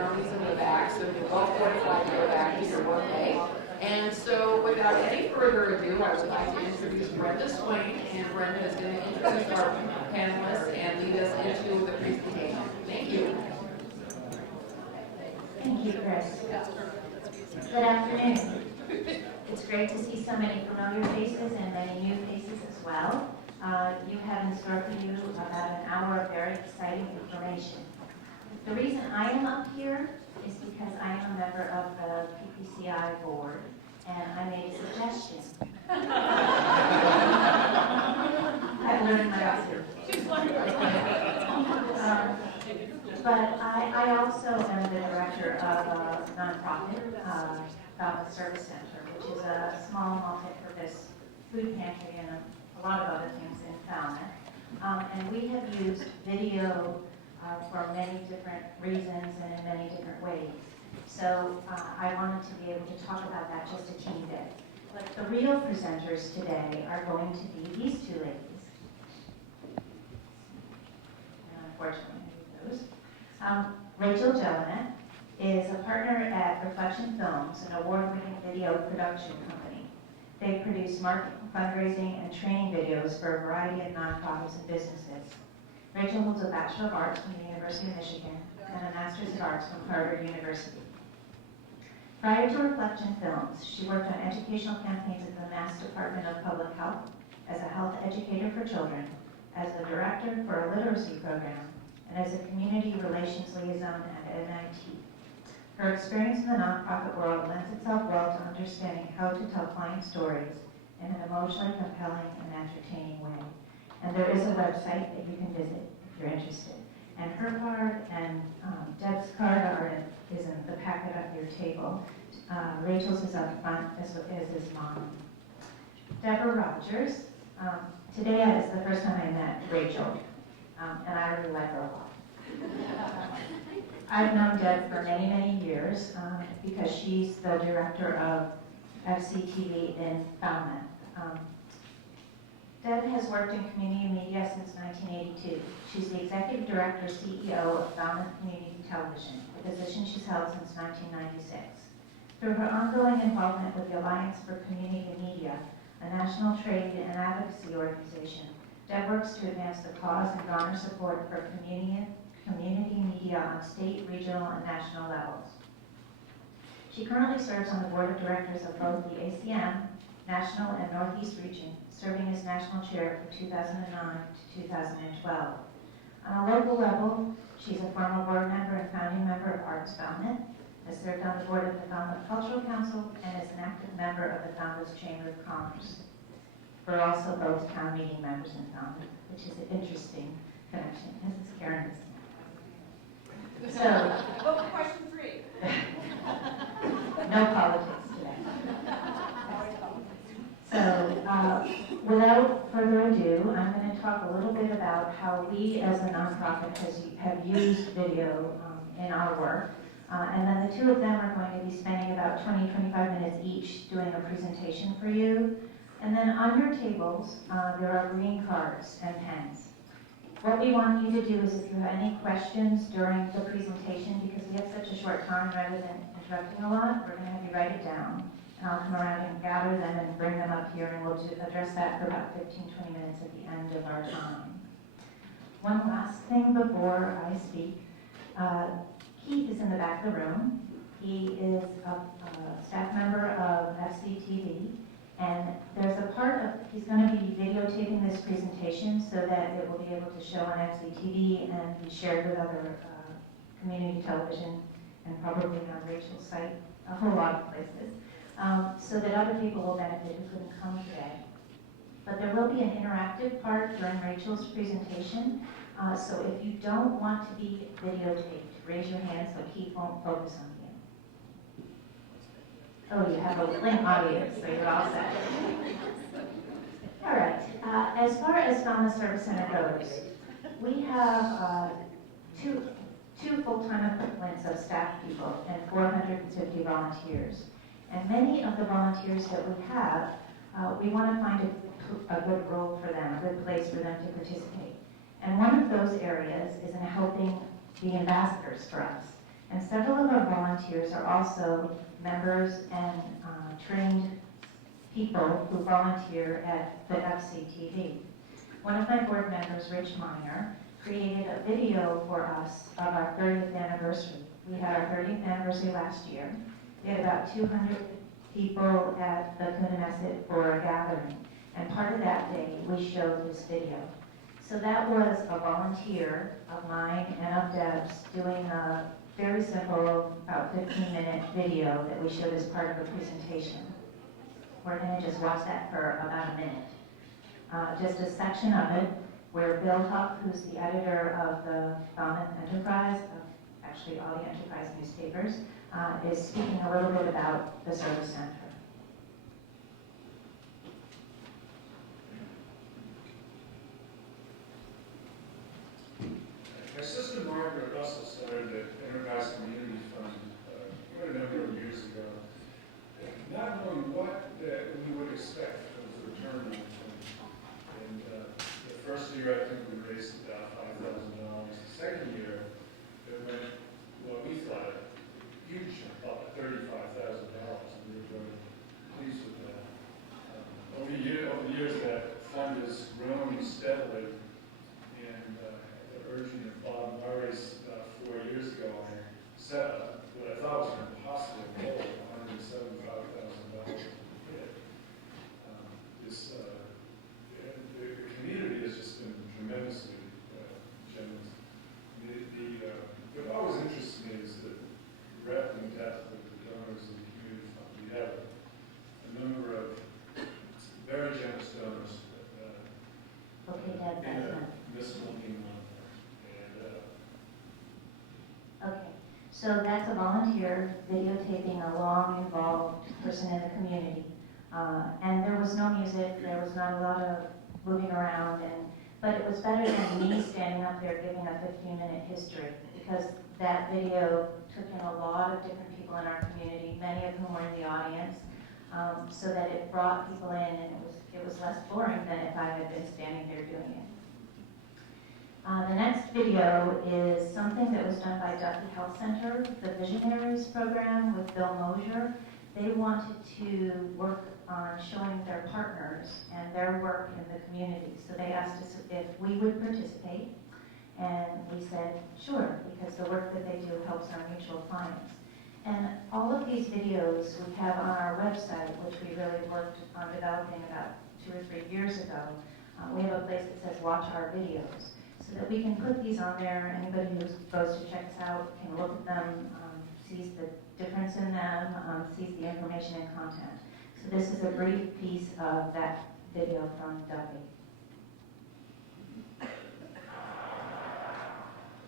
armies in the back, so you're well fortified to go back to your workday. And so without any further ado, I would like to introduce Brenda Swain, and Brenda is going to introduce our panelists and lead us into the presentation. Thank you. Thank you, Chris. Good afternoon. It's great to see so many familiar faces and many new faces as well. You have in store for you about an hour of very exciting information. The reason I am up here is because I am a member of the PPCI board, and I made a suggestion. I've learned my lesson. But I also am the director of a nonprofit, Philanthropy Service Center, which is a small multi-purpose food pantry and a lot of other things in Falmouth. And we have used video for many different reasons and in many different ways. So I wanted to be able to talk about that just a teeny bit. But the real presenters today are going to be these two ladies. And unfortunately, those. Rachel Jelinek is a partner at Reflection Films, an award-winning video production company. They produce marketing, fundraising, and training videos for a variety of nonprofits and businesses. Rachel holds a Bachelor of Arts from the University of Michigan and a Master's of Arts from Harvard University. Prior to Reflection Films, she worked on educational campaigns at the Mass Department of Public Health, as a health educator for children, as a director for a literacy program, and as a community relations liaison at MIT. Her experience in the nonprofit world lends itself well to understanding how to tell client stories in an emotionally compelling and entertaining way. And there is a website that you can visit if you're interested. And her card and Deb's card is in the packet at your table. Rachel's is up front, as is mine. Deborah Rogers. Today is the first time I met Rachel, and I really like her a lot. I've known Deb for many, many years because she's the director of FCTV in Falmouth. Deb has worked in community media since 1982. She's the executive director, CEO of Falmouth Community Television, a position she's held since 1996. Through her ongoing involvement with the Alliance for Community Media, a national trade and advocacy organization, Deb works to advance the cause and garner support for community media on state, regional, and national levels. She currently serves on the board of directors of both the ACM, National and Northeast Region, serving as national chair for 2009 to 2012. On a local level, she's a former board member and founding member of Arts Falmouth, has served on the board of the Falmouth Cultural Council, and is an active member of the Falmouth Chamber of Commerce. We're also both town meeting members in Falmouth, which is an interesting connection, as is Karen. So, question 3. No politics today. So, without further ado, I'm going to talk a little bit about how we as a nonprofit have used video in our work. And then the two of them are going to be spending about 20-25 minutes each doing a presentation for you. And then on your tables, there are green cards and pens. What we want you to do is, if you have any questions during the presentation, because we have such a short time rather than interrupting a lot, we're going to have you write it down. And I'll come around and gather them and bring them up here, and we'll address that for about 15-20 minutes at the end of our time. One last thing before I speak. Keith is in the back of the room. He is a staff member of FCTV. And there's a part of, he's going to be videotaping this presentation so that it will be able to show on FCTV and be shared with other community television and probably on Rachel's site, a whole lot of places, so that other people will benefit who couldn't come today. But there will be an interactive part during Rachel's presentation, so if you don't want to be videotaped, raise your hand so Keith won't focus on you. Oh, you have a willing audience, so you're all set. All right. As far as Falmouth Service Center goes, we have two full-time equivalents of staff people and 450 volunteers. And many of the volunteers that we have, we want to find a good role for them, a good place for them to participate. And one of those areas is in helping the ambassadors for us. And several of our volunteers are also members and trained people who volunteer at the FCTV. One of my board members, Rich Miner, created a video for us of our 30th anniversary. We had our 30th anniversary last year. We had about 200 people at the Coonamessett for a gathering. And part of that day, we showed this video. So that was a volunteer of mine and of Deb's doing a very simple, about 15-minute video that we showed as part of a presentation. We're going to just watch that for about a minute. Just a section of it where Bill Huff, who's the editor of the Falmouth Enterprise, actually all the Enterprise newspapers, is speaking a little bit about the Service Center. My sister Margaret Russell started the Enterprise Community Fund quite a number of years ago, not knowing what we would expect as a return on the fund. And the first year, I think we raised about $5,000. The second year, it went, well, we thought, huge, about $35,000, and we were very pleased with that. Over the years, that fund has grown steadily, and at the urging of Bob Murray's 4 years ago, I set up what I thought was an impossible goal, $175,000 hit. The community has just been tremendously generous. What always interests me is the breadth and depth of the donors in the community fund. We have a number of very generous donors. Okay, Deb, that's enough. Miss-looking one. Okay, so that's a volunteer videotaping a long, involved person in the community. And there was no music, there was not a lot of moving around, but it was better than me standing up there giving a 15-minute history, because that video took in a lot of different people in our community, many of whom were in the audience, so that it brought people in, and it was less boring than if I had been standing there doing it. The next video is something that was done by Duffy Health Center, the Visionaries program with Bill Mosier. They wanted to work on showing their partners and their work in the community. So they asked us if we would participate, and we said, sure, because the work that they do helps our mutual clients. And all of these videos we have on our website, which we really worked on developing about 2 or 3 years ago. We have a place that says watch our videos, so that we can put these on there. Anybody who goes to check us out can look at them, sees the difference in them, sees the information and content. So this is a brief piece of that video from Duffy.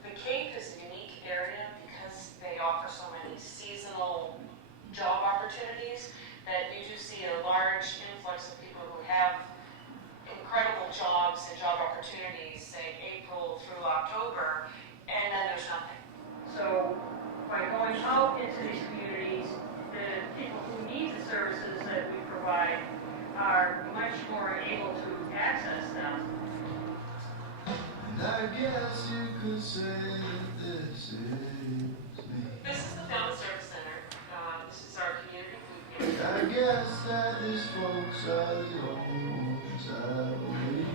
The Cape is a unique area because they offer so many seasonal job opportunities that you do see a large influx of people who have incredible jobs and job opportunities, say April through October, and then there's nothing. So by going out into these communities, the people who need the services that we provide are much more able to access them. And I guess you could say that this is me. This is the Falmouth Service Center. This is our community food pantry. I guess that these folks are the only ones I believe.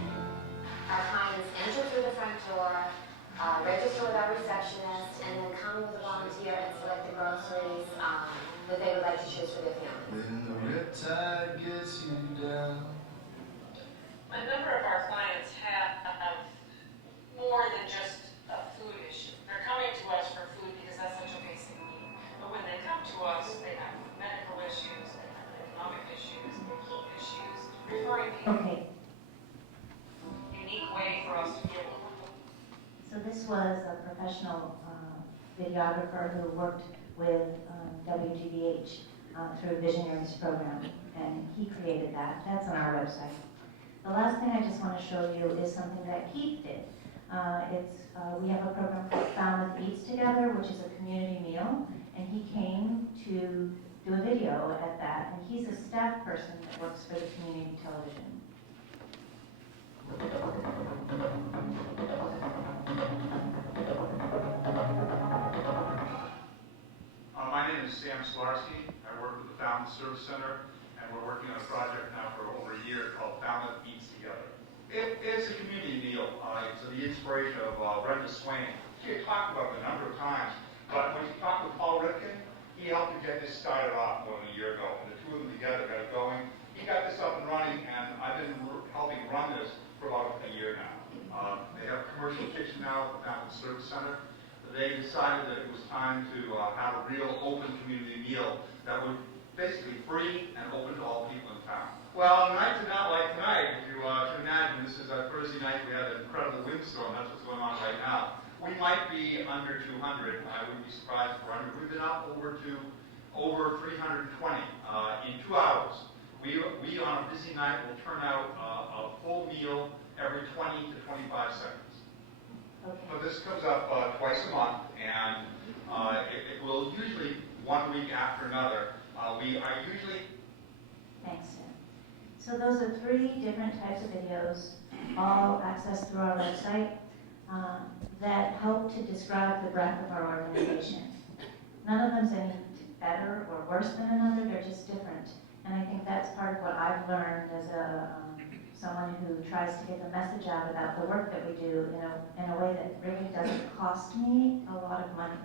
Our clients enter through the front door, register with our receptionist, and then come with a volunteer and select the groceries that they would like to choose for their family. When the riptide gets you down. A number of our clients have more than just a food issue. They're coming to us for food because that's such a basic need. But when they come to us, they have medical issues, they have economic issues, issues, referring people. Okay, Unique way for us to be able to. so this was a professional videographer who worked with WGBH through Visionaries program, and he created that. That's on our website. The last thing I just want to show you is something that Keith did. We have a program called Falmouth Eats Together, which is a community meal, and he came to do a video at that, and he's a staff person that works for the community television. Sam Slarski. I work with the Falmouth Service Center, and we're working on a project now for over a year called Falmouth Eats Together. It's a community meal. It's the inspiration of Brenda Swain. She had talked about it a number of times, but when she talked with Paul Ripken, he helped to get this started off more than a year ago, and the two of them together got it going. He got this up and running, and I've been helping run this for about a year now. They have a commercial kitchen now at the Falmouth Service Center. They decided that it was time to have a real open community meal that would basically free and open to all people in town. Well, nights are not like tonight. If you can imagine, this is our Thursday night. We had an incredible windstorm. That's what's going on right now. We might be under 200. I wouldn't be surprised if we're under. We've been up over 320 in 2 hours. We on a busy night will turn out a full meal every 20 to 25 seconds. Okay. So this comes up twice a month, and it will usually 1 week after another. We are usually... Thanks, Tim. So those are 3 different types of videos, all accessed through our website, that help to describe the breadth of our organization. None of them's any better or worse than another, they're just different. And I think that's part of what I've learned as someone who tries to get the message out about the work that we do in a way that really doesn't cost me a lot of money.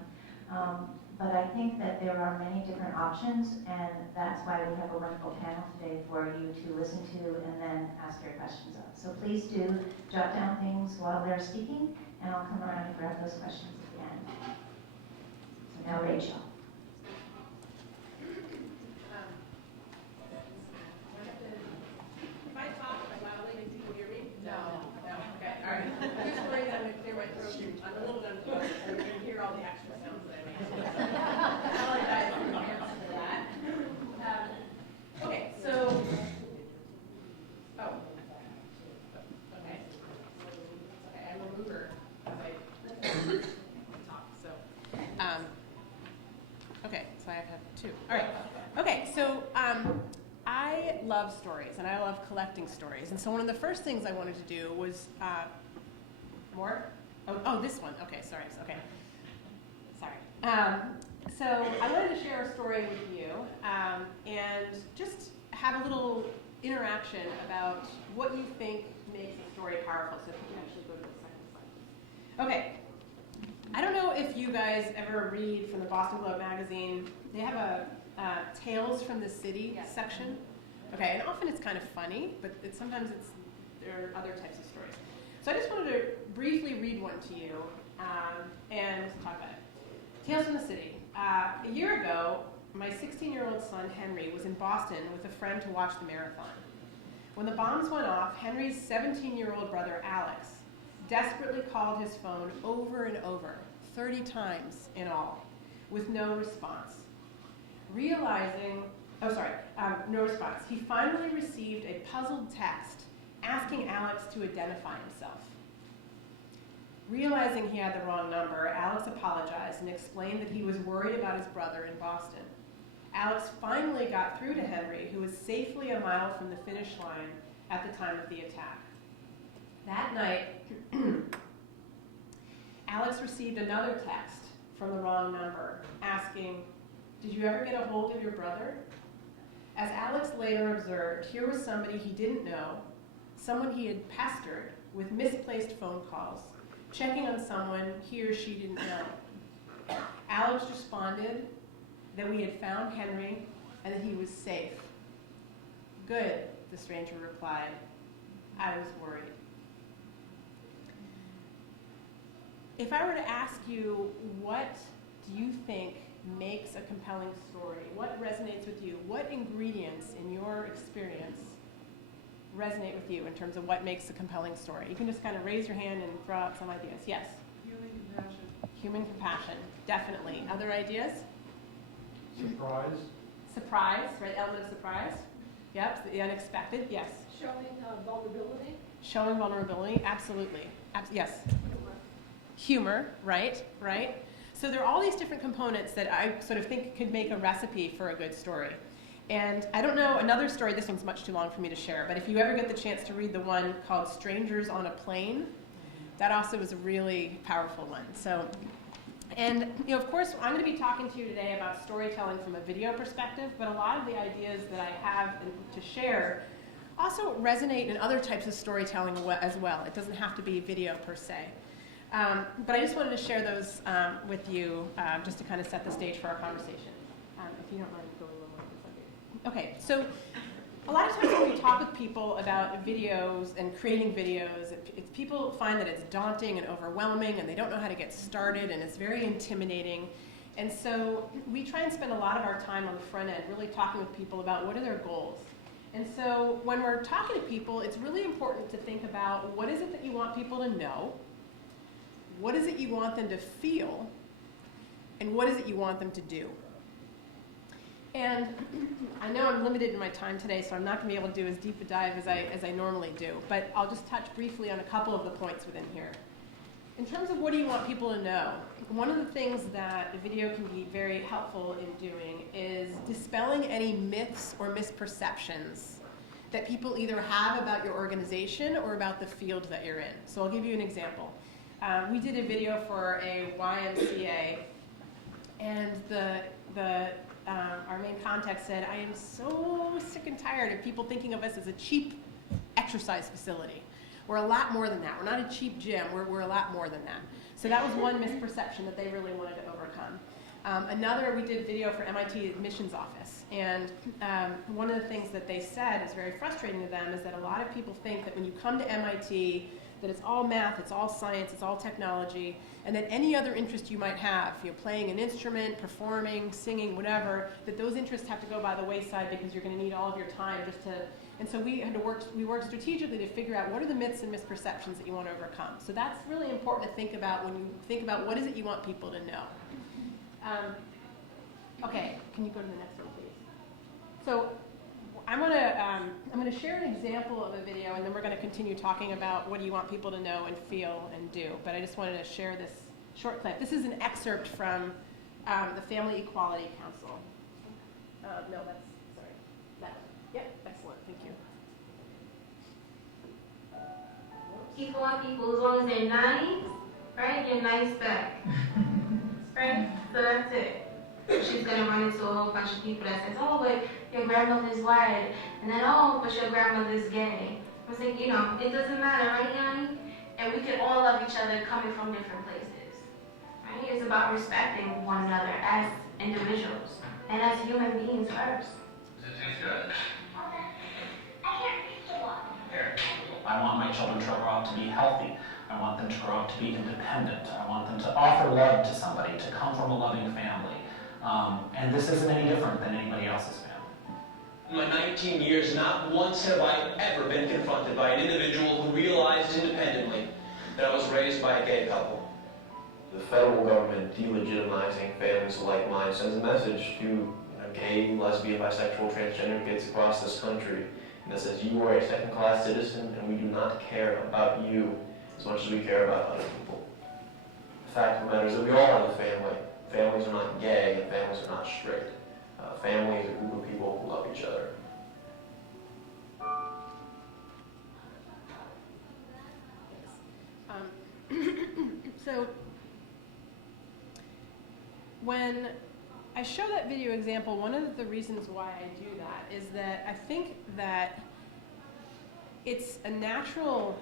But I think that there are many different options, and that's why we have a wonderful panel today for you to listen to and then ask your questions of. So please do jot down things while they're speaking, and I'll come around and grab those questions at the end. So now Rachel. If I talk loudly, can people hear me? No. Okay, all right. I'm just worried that I'm going to clear my throat. I'm a little unplugged, so you can hear all the extra sounds that I make. I apologize in advance for that. Okay, so, okay, I will move her as I talk, so, okay, so I have 2. All right, okay, so, I love stories, and I love collecting stories. And so one of the first things I wanted to do was, more? Oh, this one. Okay, sorry. Okay. Sorry. So I wanted to share a story with you and just have a little interaction about what you think makes a story powerful. So if you can actually go to the second slide. Okay. I don't know if you guys ever read from the Boston Globe magazine. They have a Tales from the City section. Okay, and often it's kind of funny, but sometimes there are other types of stories. So I just wanted to briefly read one to you and talk about it. Tales from the City. A year ago, my 16-year-old son Henry was in Boston with a friend to watch the marathon. When the bombs went off, Henry's 17-year-old brother Alex desperately called his phone over and over, 30 times in all, with no response. No response. He finally received a puzzled text asking Alex to identify himself. Realizing he had the wrong number, Alex apologized and explained that he was worried about his brother in Boston. Alex finally got through to Henry, who was safely a mile from the finish line at the time of the attack. That night, Alex received another text from the wrong number asking, "Did you ever get a hold of your brother?" As Alex later observed, here was somebody he didn't know, someone he had pestered with misplaced phone calls, checking on someone he or she didn't know. Alex responded that we had found Henry and that he was safe. "Good," the stranger replied. "I was worried." If I were to ask you, what do you think makes a compelling story? What resonates with you? What ingredients in your experience resonate with you in terms of what makes a compelling story? You can just kind of raise your hand and throw out some ideas. Yes? Human compassion. Human compassion, definitely. Other ideas? Surprise. Surprise, right? Element of surprise. Yep, the unexpected. Yes. Showing vulnerability. Showing vulnerability, absolutely. Yes. Humor, right. So there are all these different components that I sort of think could make a recipe for a good story. And I don't know, another story, this one's much too long for me to share, but if you ever get the chance to read the one called Strangers on a Plane, that also was a really powerful one. So And of course, I'm going to be talking to you today about storytelling from a video perspective, but a lot of the ideas that I have to share also resonate in other types of storytelling as well. It doesn't have to be video per se. But I just wanted to share those with you just to kind of set the stage for our conversation. If you don't mind going a little more. Okay, so a lot of times when we talk with people about videos and creating videos, people find that it's daunting and overwhelming and they don't know how to get started and it's very intimidating. And so we try and spend a lot of our time on the front end really talking with people about what are their goals. And so when we're talking to people, it's really important to think about what is it that you want people to know, what is it you want them to feel, and what is it you want them to do. And I know I'm limited in my time today, so I'm not going to be able to do as deep a dive as I normally do, but I'll just touch briefly on a couple of the points within here. In terms of what do you want people to know, one of the things that a video can be very helpful in doing is dispelling any myths or misperceptions that people either have about your organization or about the field that you're in. So I'll give you an example. We did a video for a YMCA, and our main contact said, I am so sick and tired of people thinking of us as a cheap exercise facility. We're a lot more than that. We're not a cheap gym. We're a lot more than that. So that was one misperception that they really wanted to overcome. Another, we did video for MIT admissions office. And one of the things that they said is very frustrating to them is that a lot of people think that when you come to MIT, that it's all math, it's all science, it's all technology, and that any other interest you might have, playing an instrument, performing, singing, whatever, that those interests have to go by the wayside because you're going to need all of your time just to. And so we worked strategically to figure out what are the myths and misperceptions that you want to overcome. So that's really important to think about when you think about what is it you want people to know. Okay, can you go to the next one, please? So I'm going to share an example of a video, and then we're going to continue talking about what do you want people to know and feel and do. But I just wanted to share this short clip. This is an excerpt from the Family Equality Council. No, that's, sorry. That one. Yep, excellent. Thank you. People are people as long as they're nice, right? You're nice back. Right? So that's it. She's gonna run into a whole bunch of people that says, oh, but your grandmother's white, and then, oh, but your grandmother's gay. I was like, it doesn't matter, right, Yanni? And we can all love each other coming from different places, right? It's about respecting one another as individuals and as human beings first. Does it taste good? Okay. I can't reach the one. Here. I want my children to grow up to be healthy. I want them to grow up to be independent. I want them to offer love to somebody, to come from a loving family. And this isn't any different than anybody else's family. In my 19 years, not once have I ever been confronted by an individual who realized independently that I was raised by a gay couple. The federal government delegitimizing families like mine sends a message to gay, lesbian, bisexual, transgender kids across this country that says you are a second-class citizen and we do not care about you as much as we care about other people. The fact of the matter is that we all have a family. Families are not gay and families are not straight. Family is a group of people who love each other. So when I show that video example, one of the reasons why I do that is that I think that it's a natural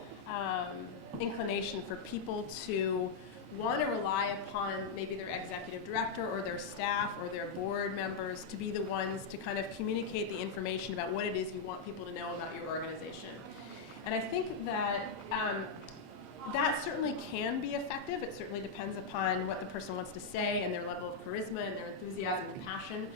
inclination for people to want to rely upon maybe their executive director or their staff or their board members to be the ones to kind of communicate the information about what it is you want people to know about your organization. And I think that that certainly can be effective. It certainly depends upon what the person wants to say and their level of charisma and their enthusiasm and passion.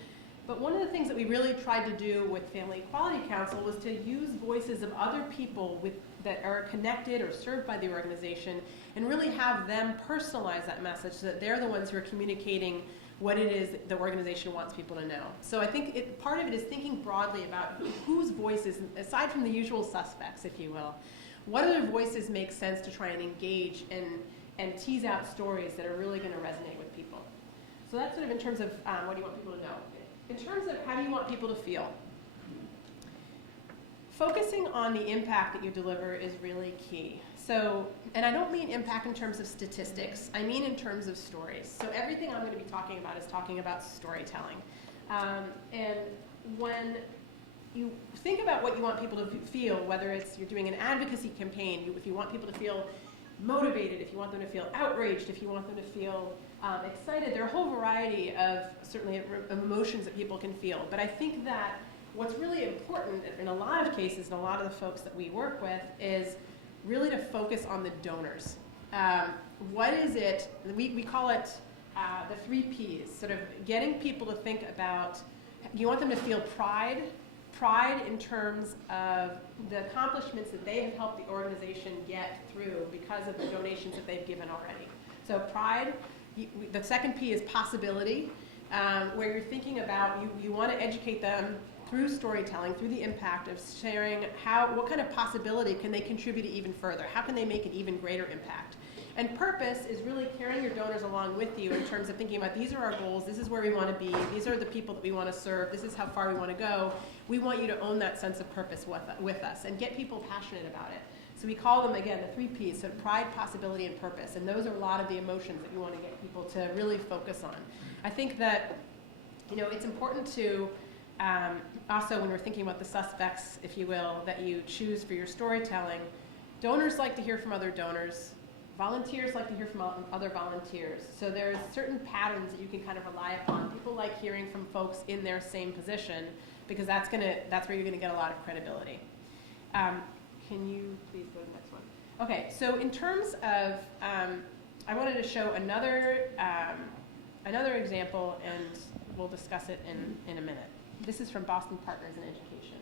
But one of the things that we really tried to do with Family Equality Council was to use voices of other people that are connected or served by the organization and really have them personalize that message so that they're the ones who are communicating what it is the organization wants people to know. So I think part of it is thinking broadly about whose voices, aside from the usual suspects, if you will, what other voices make sense to try and engage and tease out stories that are really going to resonate with people. So that's sort of in terms of what do you want people to know. In terms of how do you want people to feel? focusing on the impact that you deliver is really key. So, and I don't mean impact in terms of statistics, I mean in terms of stories. So everything I'm going to be talking about is talking about storytelling. And when you think about what you want people to feel, whether it's you're doing an advocacy campaign, if you want people to feel motivated, if you want them to feel outraged, if you want them to feel excited, there are a whole variety of certainly emotions that people can feel. But I think that what's really important in a lot of cases, and a lot of the folks that we work with, is really to focus on the donors. What is it, we call it the 3 Ps, sort of getting people to think about, you want them to feel pride in terms of the accomplishments that they have helped the organization get through because of the donations that they've given already. So pride, the second P is possibility, where you're thinking about, you want to educate them through storytelling, through the impact of sharing what kind of possibility can they contribute even further? How can they make an even greater impact? And purpose is really carrying your donors along with you in terms of thinking about, these are our goals, this is where we want to be, these are the people that we want to serve, this is how far we want to go. We want you to own that sense of purpose with us and get people passionate about it. So we call them, again, the 3 Ps, so pride, possibility, and purpose. And those are a lot of the emotions that you want to get people to really focus on. I think that, it's important to also, when we're thinking about the suspects, if you will, that you choose for your storytelling, donors like to hear from other donors. Volunteers like to hear from other volunteers. So there's certain patterns that you can kind of rely upon. People like hearing from folks in their same position because that's where you're going to get a lot of credibility. Can you please go to the next one? Okay, so in terms of, I wanted to show another example, and we'll discuss it in a minute. This is from Boston Partners in Education.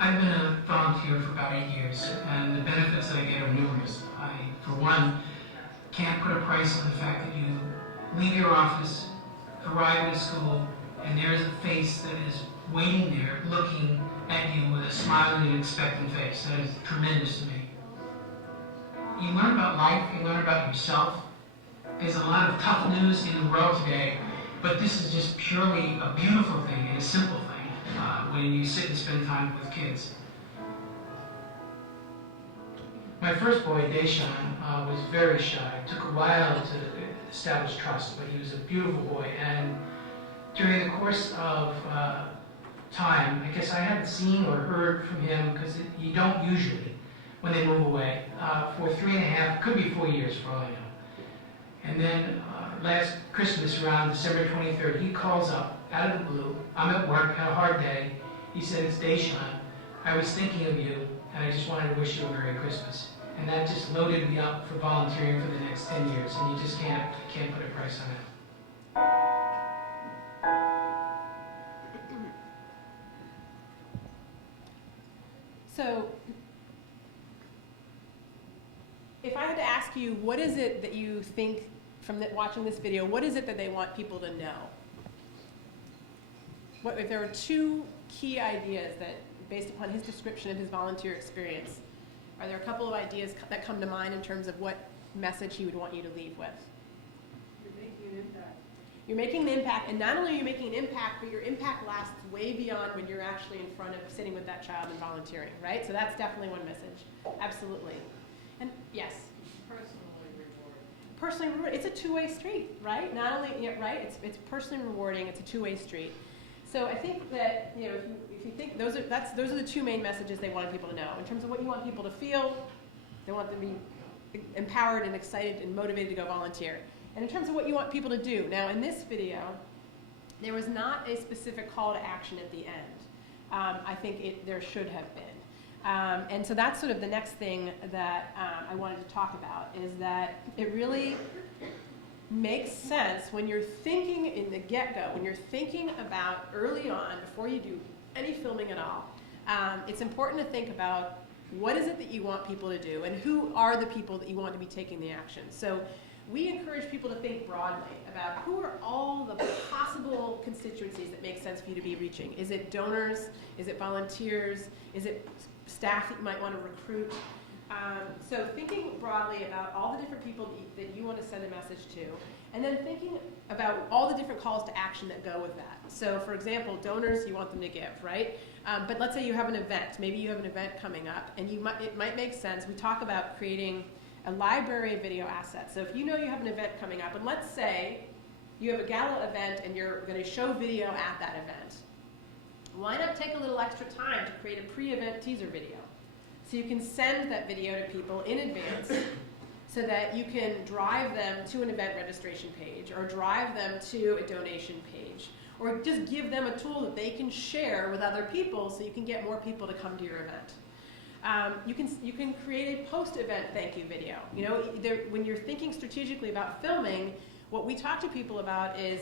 I've been a volunteer for about 8 years, and the benefits that I get are numerous. I, for one, can't put a price on the fact that you leave your office, arrive at a school, and there is a face that is waiting there, looking at you with a smiling and expectant face. That is tremendous to me. You learn about life, you learn about yourself. There's a lot of tough news in the world today, but this is just purely a beautiful thing and a simple thing when you sit and spend time with kids. My first boy, Deshaun, was very shy. It took a while to establish trust, but he was a beautiful boy. And during the course of time, I guess I haven't seen or heard from him, because you don't usually when they move away, for 3.5, could be 4 years for all I know. And then last Christmas, around December 23rd, he calls up out of the blue. I'm at work, had a hard day. He said, "It's Deshaun. I was thinking of you, and I just wanted to wish you a Merry Christmas." And that just loaded me up for volunteering for the next 10 years, and you just can't put a price on it. So, if I had to ask you, what is it that you think from watching this video, what is it that they want people to know? If there were 2 key ideas that, based upon his description of his volunteer experience, are there a couple of ideas that come to mind in terms of what message he would want you to leave with? You're making an impact. You're making an impact, and not only are you making an impact, but your impact lasts way beyond when you're actually in front of sitting with that child and volunteering, right? So that's definitely one message. Absolutely. And yes? Personally rewarding. It's a two-way street, right? Not only, right? It's personally rewarding. It's a two-way street. So I think that, if you think those are the 2 main messages they wanted people to know. In terms of what you want people to feel, they want them to be empowered and excited and motivated to go volunteer. And in terms of what you want people to do. Now, in this video, there was not a specific call to action at the end. I think there should have been. And so that's sort of the next thing that I wanted to talk about, is that it really makes sense when you're thinking in the get-go, when you're thinking about early on, before you do any filming at all, it's important to think about what is it that you want people to do, and who are the people that you want to be taking the action. So we encourage people to think broadly about who are all the possible constituencies that make sense for you to be reaching. Is it donors? Is it volunteers? Is it staff that you might want to recruit? So thinking broadly about all the different people that you want to send a message to, and then thinking about all the different calls to action that go with that. So for example, donors, you want them to give, right? But let's say you have an event. Maybe you have an event coming up, and it might make sense. We talk about creating a library of video assets. So if you know you have an event coming up, and let's say you have a gala event and you're going to show video at that event, why not take a little extra time to create a pre-event teaser video? So you can send that video to people in advance so that you can drive them to an event registration page or drive them to a donation page or just give them a tool that they can share with other people so you can get more people to come to your event. You can create a post-event thank you video. You know, when you're thinking strategically about filming, what we talk to people about is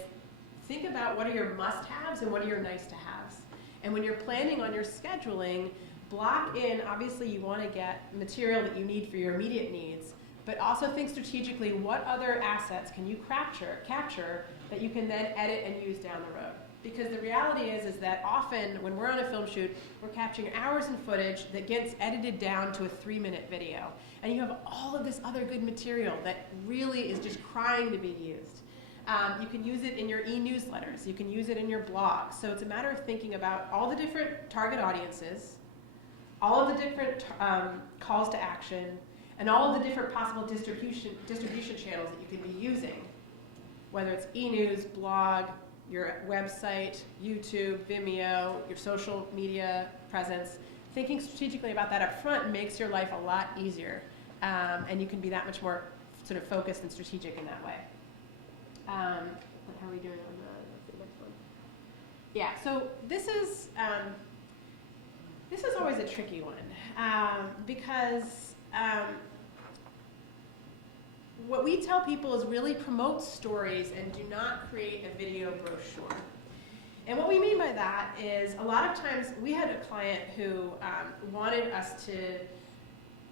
think about what are your must-haves and what are your nice-to-haves. And when you're planning on your scheduling, block in, obviously you want to get material that you need for your immediate needs, but also think strategically what other assets can you capture that you can then edit and use down the road. Because the reality is that often when we're on a film shoot, we're capturing hours in footage that gets edited down to a 3-minute video. And you have all of this other good material that really is just crying to be used. You can use it in your e-newsletters. You can use it in your blog. So it's a matter of thinking about all the different target audiences, all of the different calls to action, and all of the different possible distribution channels that you can be using, whether it's e-news, blog, your website, YouTube, Vimeo, your social media presence. Thinking strategically about that up front makes your life a lot easier, and you can be that much more sort of focused and strategic in that way. How are we doing on the next one? Yeah, so this is always a tricky one because what we tell people is really promote stories and do not create a video brochure. And what we mean by that is a lot of times we had a client who wanted us to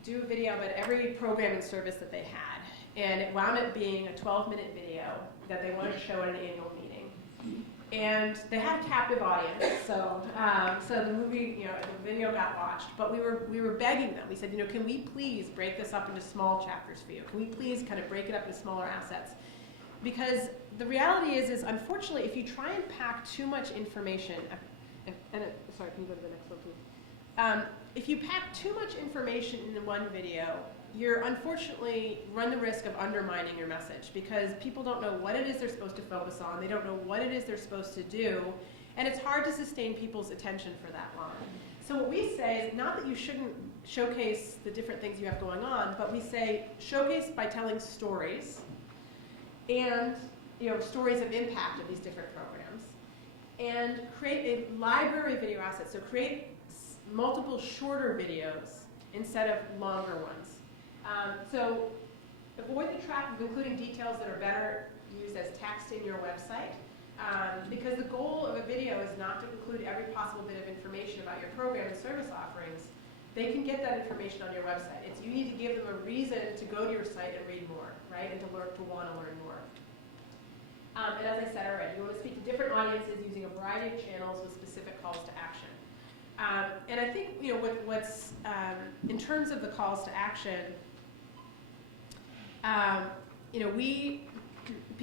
do a video about every program and service that they had. And it wound up being a 12-minute video that they wanted to show at an annual meeting. And they had a captive audience, so the movie, the video got watched. But we were begging them. We said, can we please break this up into small chapters for you? Can we please kind of break it up into smaller assets? Because the reality is unfortunately, if you try and pack too much information, sorry, can you go to the next one, please? If you pack too much information in one video, you're unfortunately run the risk of undermining your message because people don't know what it is they're supposed to focus on, they don't know what it is they're supposed to do, and it's hard to sustain people's attention for that long. So what we say is not that you shouldn't showcase the different things you have going on, but we say showcase by telling stories and stories of impact of these different programs, and create a library of video assets. So create multiple shorter videos instead of longer ones. So avoid the trap of including details that are better used as text in your website, because the goal of a video is not to include every possible bit of information about your program and service offerings. They can get that information on your website. You need to give them a reason to go to your site and read more, right, and to want to learn more. And as I said already, you want to speak to different audiences using a variety of channels with specific calls to action. And I think what's in terms of the calls to action,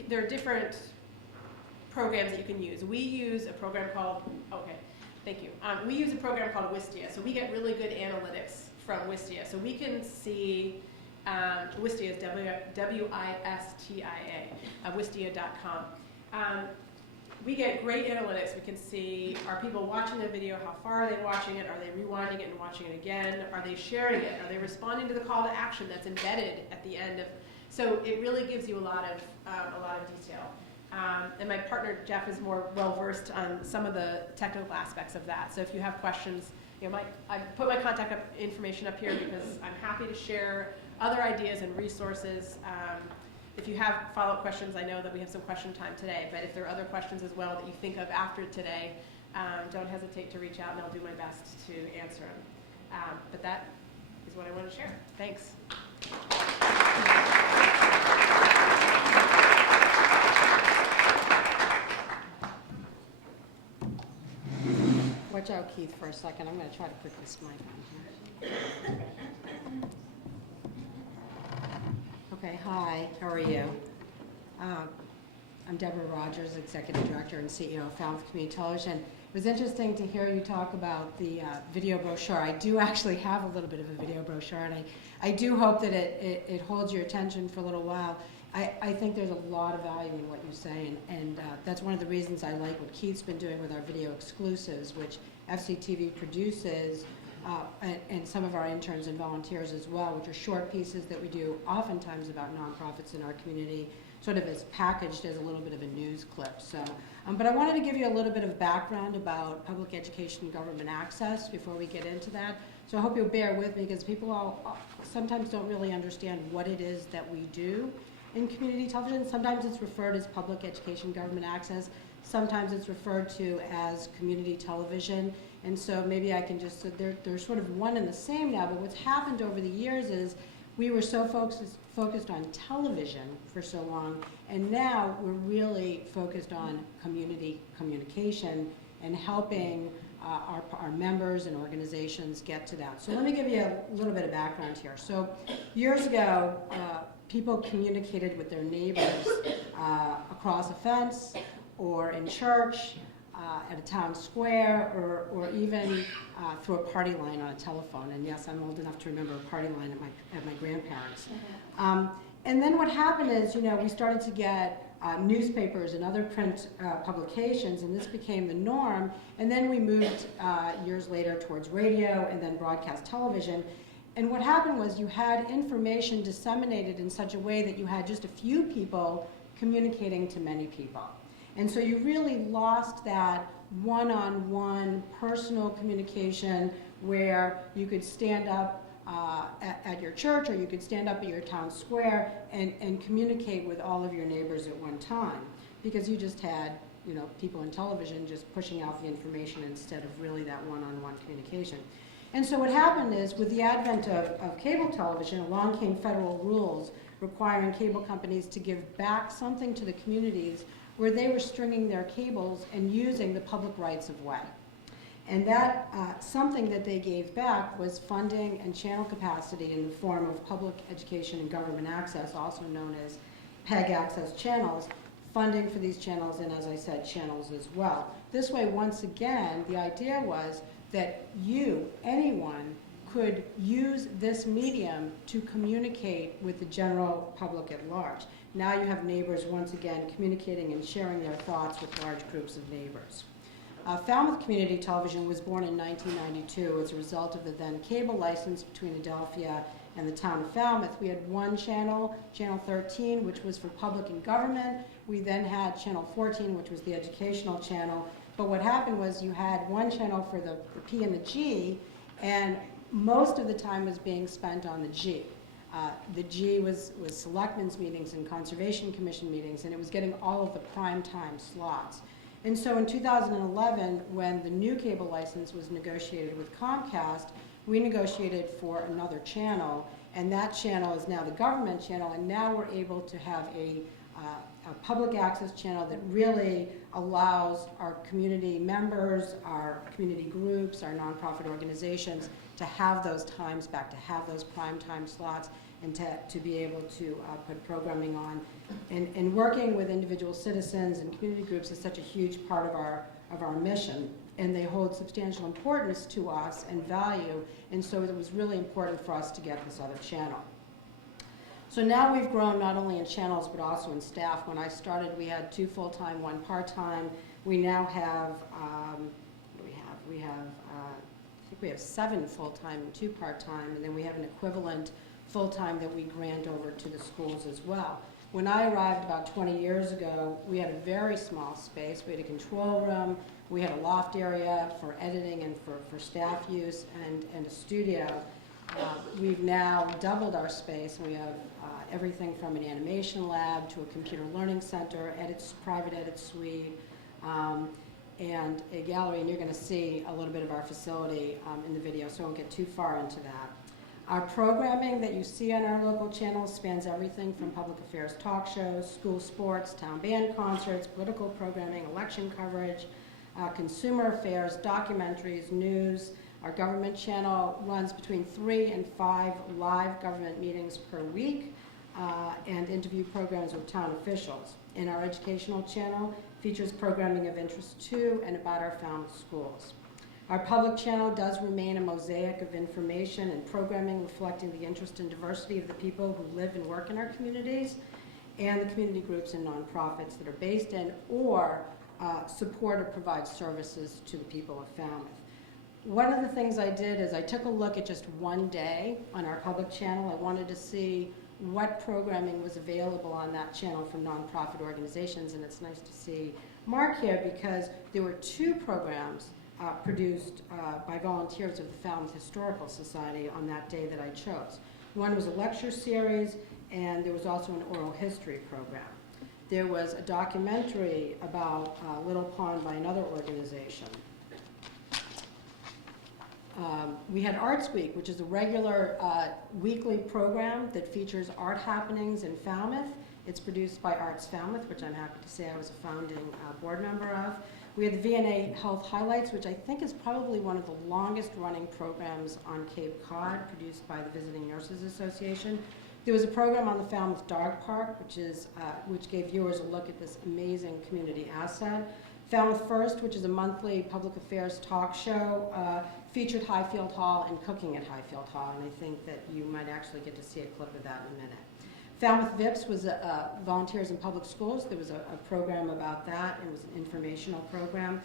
there are different programs that you can use. We use a program called we use a program called Wistia. So we get really good analytics from Wistia. So we can see Wistia is W-I-S-T-I-A, Wistia.com. We get great analytics. We can see, are people watching the video? How far are they watching it? Are they rewinding it and watching it again? Are they sharing it? Are they responding to the call to action that's embedded at the end of? So it really gives you a lot of detail. And my partner Jeff is more well versed on some of the technical aspects of that. So if you have questions, I put my contact information up here because I'm happy to share other ideas and resources. If you have follow-up questions, I know that we have some question time today, but if there are other questions as well that you think of after today, don't hesitate to reach out and I'll do my best to answer them. But that is what I want to share. Thanks. Watch out, Keith, for a second. I'm going to try to put this mic on here. Hi, how are you? I'm Deborah Rogers, Executive Director and CEO of Philanthropy Community Television. It was interesting to hear you talk about the video brochure. I do actually have a little bit of a video brochure, and I do hope that it holds your attention for a little while. I think there's a lot of value in what you say, and that's one of the reasons I like what Keith's been doing with our video exclusives, which FCTV produces, and some of our interns and volunteers as well, which are short pieces that we do oftentimes about nonprofits in our community, sort of as packaged as a little bit of a news clip. So, but I wanted to give you a little bit of background about public education and government access before we get into that. So I hope you'll bear with me, because people sometimes don't really understand what it is that we do in community television. Sometimes it's referred as public education government access. Sometimes it's referred to as community television. And so maybe I can just, they're sort of one and the same now, but what's happened over the years is we were so focused on television for so long, and now we're really focused on community communication and helping our members and organizations get to that. So let me give you a little bit of background here. So years ago, people communicated with their neighbors across a fence or in church, at a town square, or even through a party line on a telephone. And yes, I'm old enough to remember a party line at my grandparents'. And then what happened is, we started to get newspapers and other print publications, and this became the norm. And then we moved years later towards radio and then broadcast television. And what happened was you had information disseminated in such a way that you had just a few people communicating to many people. And so you really lost that one-on-one personal communication where you could stand up at your church, or you could stand up at your town square and communicate with all of your neighbors at one time, because you just had people in television just pushing out the information instead of really that one-on-one communication. And so what happened is, with the advent of cable television, along came federal rules requiring cable companies to give back something to the communities where they were stringing their cables and using the public rights of way. And that something that they gave back was funding and channel capacity in the form of public education and government access, also known as PEG access channels, funding for these channels, and as I said, channels as well. This way, once again, the idea was that anyone, could use this medium to communicate with the general public at large. Now you have neighbors, once again, communicating and sharing their thoughts with large groups of neighbors. Falmouth Community Television was born in 1992 as a result of the then cable license between Adelphia and the town of Falmouth. We had one channel, Channel 13, which was for public and government. We then had Channel 14, which was the educational channel. But what happened was you had one channel for the P and the G, and most of the time was being spent on the G. The G was selectmen's meetings and conservation commission meetings, and it was getting all of the prime time slots. And so in 2011, when the new cable license was negotiated with Comcast, we negotiated for another channel, and that channel is now the government channel, and now we're able to have a public access channel that really allows our community members, our community groups, our nonprofit organizations to have those times back, to have those prime time slots, and to be able to put programming on. And working with individual citizens and community groups is such a huge part of our mission, and they hold substantial importance to us and value, and so it was really important for us to get this other channel. So now we've grown not only in channels but also in staff. When I started, we had 2 full-time, 1 part-time. We now have, what do we have? We have, I think we have 7 full-time and 2 part-time, and then we have an equivalent full-time that we grant over to the schools as well. When I arrived about 20 years ago, we had a very small space. We had a control room, we had a loft area for editing and for staff use, and a studio. We've now doubled our space. We have everything from an animation lab to a computer learning center, private edit suite, and a gallery, and you're going to see a little bit of our facility in the video, so I won't get too far into that. Our programming that you see on our local channels spans everything from public affairs talk shows, school sports, town band concerts, political programming, election coverage, consumer affairs, documentaries, news. Our government channel runs between 3 and 5 live government meetings per week. and interview programs with town officials. And our educational channel features programming of interest to and about our Falmouth schools. Our public channel does remain a mosaic of information and programming reflecting the interest and diversity of the people who live and work in our communities and the community groups and nonprofits that are based in or support or provide services to the people of Falmouth. One of the things I did is I took a look at just one day on our public channel. I wanted to see what programming was available on that channel from nonprofit organizations, and it's nice to see Mark here because there were 2 programs produced by volunteers of the Falmouth Historical Society on that day that I chose. One was a lecture series, and there was also an oral history program. There was a documentary about Little Pond by another organization. We had Arts Week, which is a regular weekly program that features art happenings in Falmouth. It's produced by Arts Falmouth, which I'm happy to say I was a founding board member of. We had the VNA Health Highlights, which I think is probably one of the longest running programs on Cape Cod, produced by the Visiting Nurses Association. There was a program on the Falmouth Dog Park, which gave viewers a look at this amazing community asset. Falmouth First, which is a monthly public affairs talk show, featured Highfield Hall and cooking at Highfield Hall, and I think that you might actually get to see a clip of that in a minute. Falmouth VIPS was Volunteers in Public Schools. There was a program about that. It was an informational program.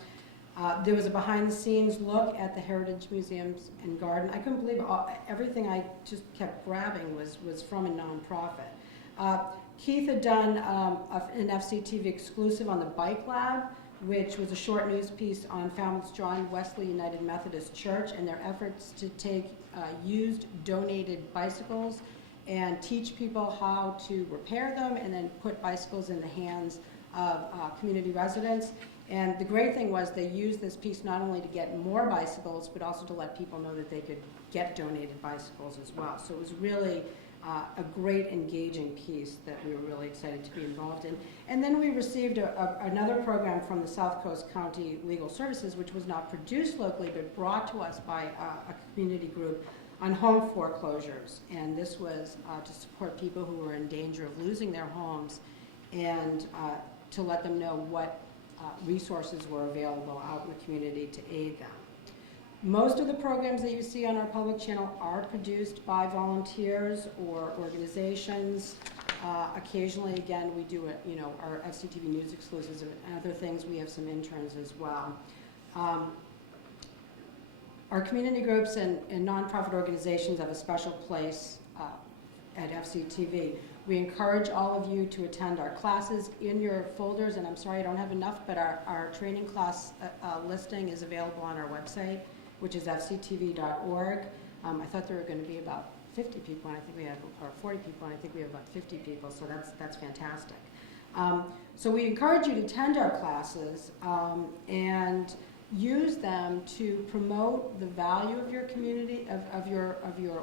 There was a behind-the-scenes look at the Heritage Museums and Garden. I couldn't believe everything I just kept grabbing was from a nonprofit. Keith had done an FCTV exclusive on the Bike Lab, which was a short news piece on Falmouth's John Wesley United Methodist Church and their efforts to take used donated bicycles and teach people how to repair them and then put bicycles in the hands of community residents. And the great thing was they used this piece not only to get more bicycles, but also to let people know that they could get donated bicycles as well. So it was really a great engaging piece that we were really excited to be involved in. And then we received another program from the South Coast County Legal Services, which was not produced locally, but brought to us by a community group on home foreclosures. And this was to support people who were in danger of losing their homes and to let them know what resources were available out in the community to aid them. Most of the programs that you see on our public channel are produced by volunteers or organizations. Occasionally, again, we do our FCTV News exclusives and other things. We have some interns as well. Our community groups and nonprofit organizations have a special place at FCTV. We encourage all of you to attend our classes in your folders, and I'm sorry I don't have enough, but our training class listing is available on our website, which is fctv.org. I thought there were going to be about 50 people, and I think we have, or 40 people, and I think we have about 50 people, so that's fantastic. So we encourage you to attend our classes and use them to promote the value of your community, of your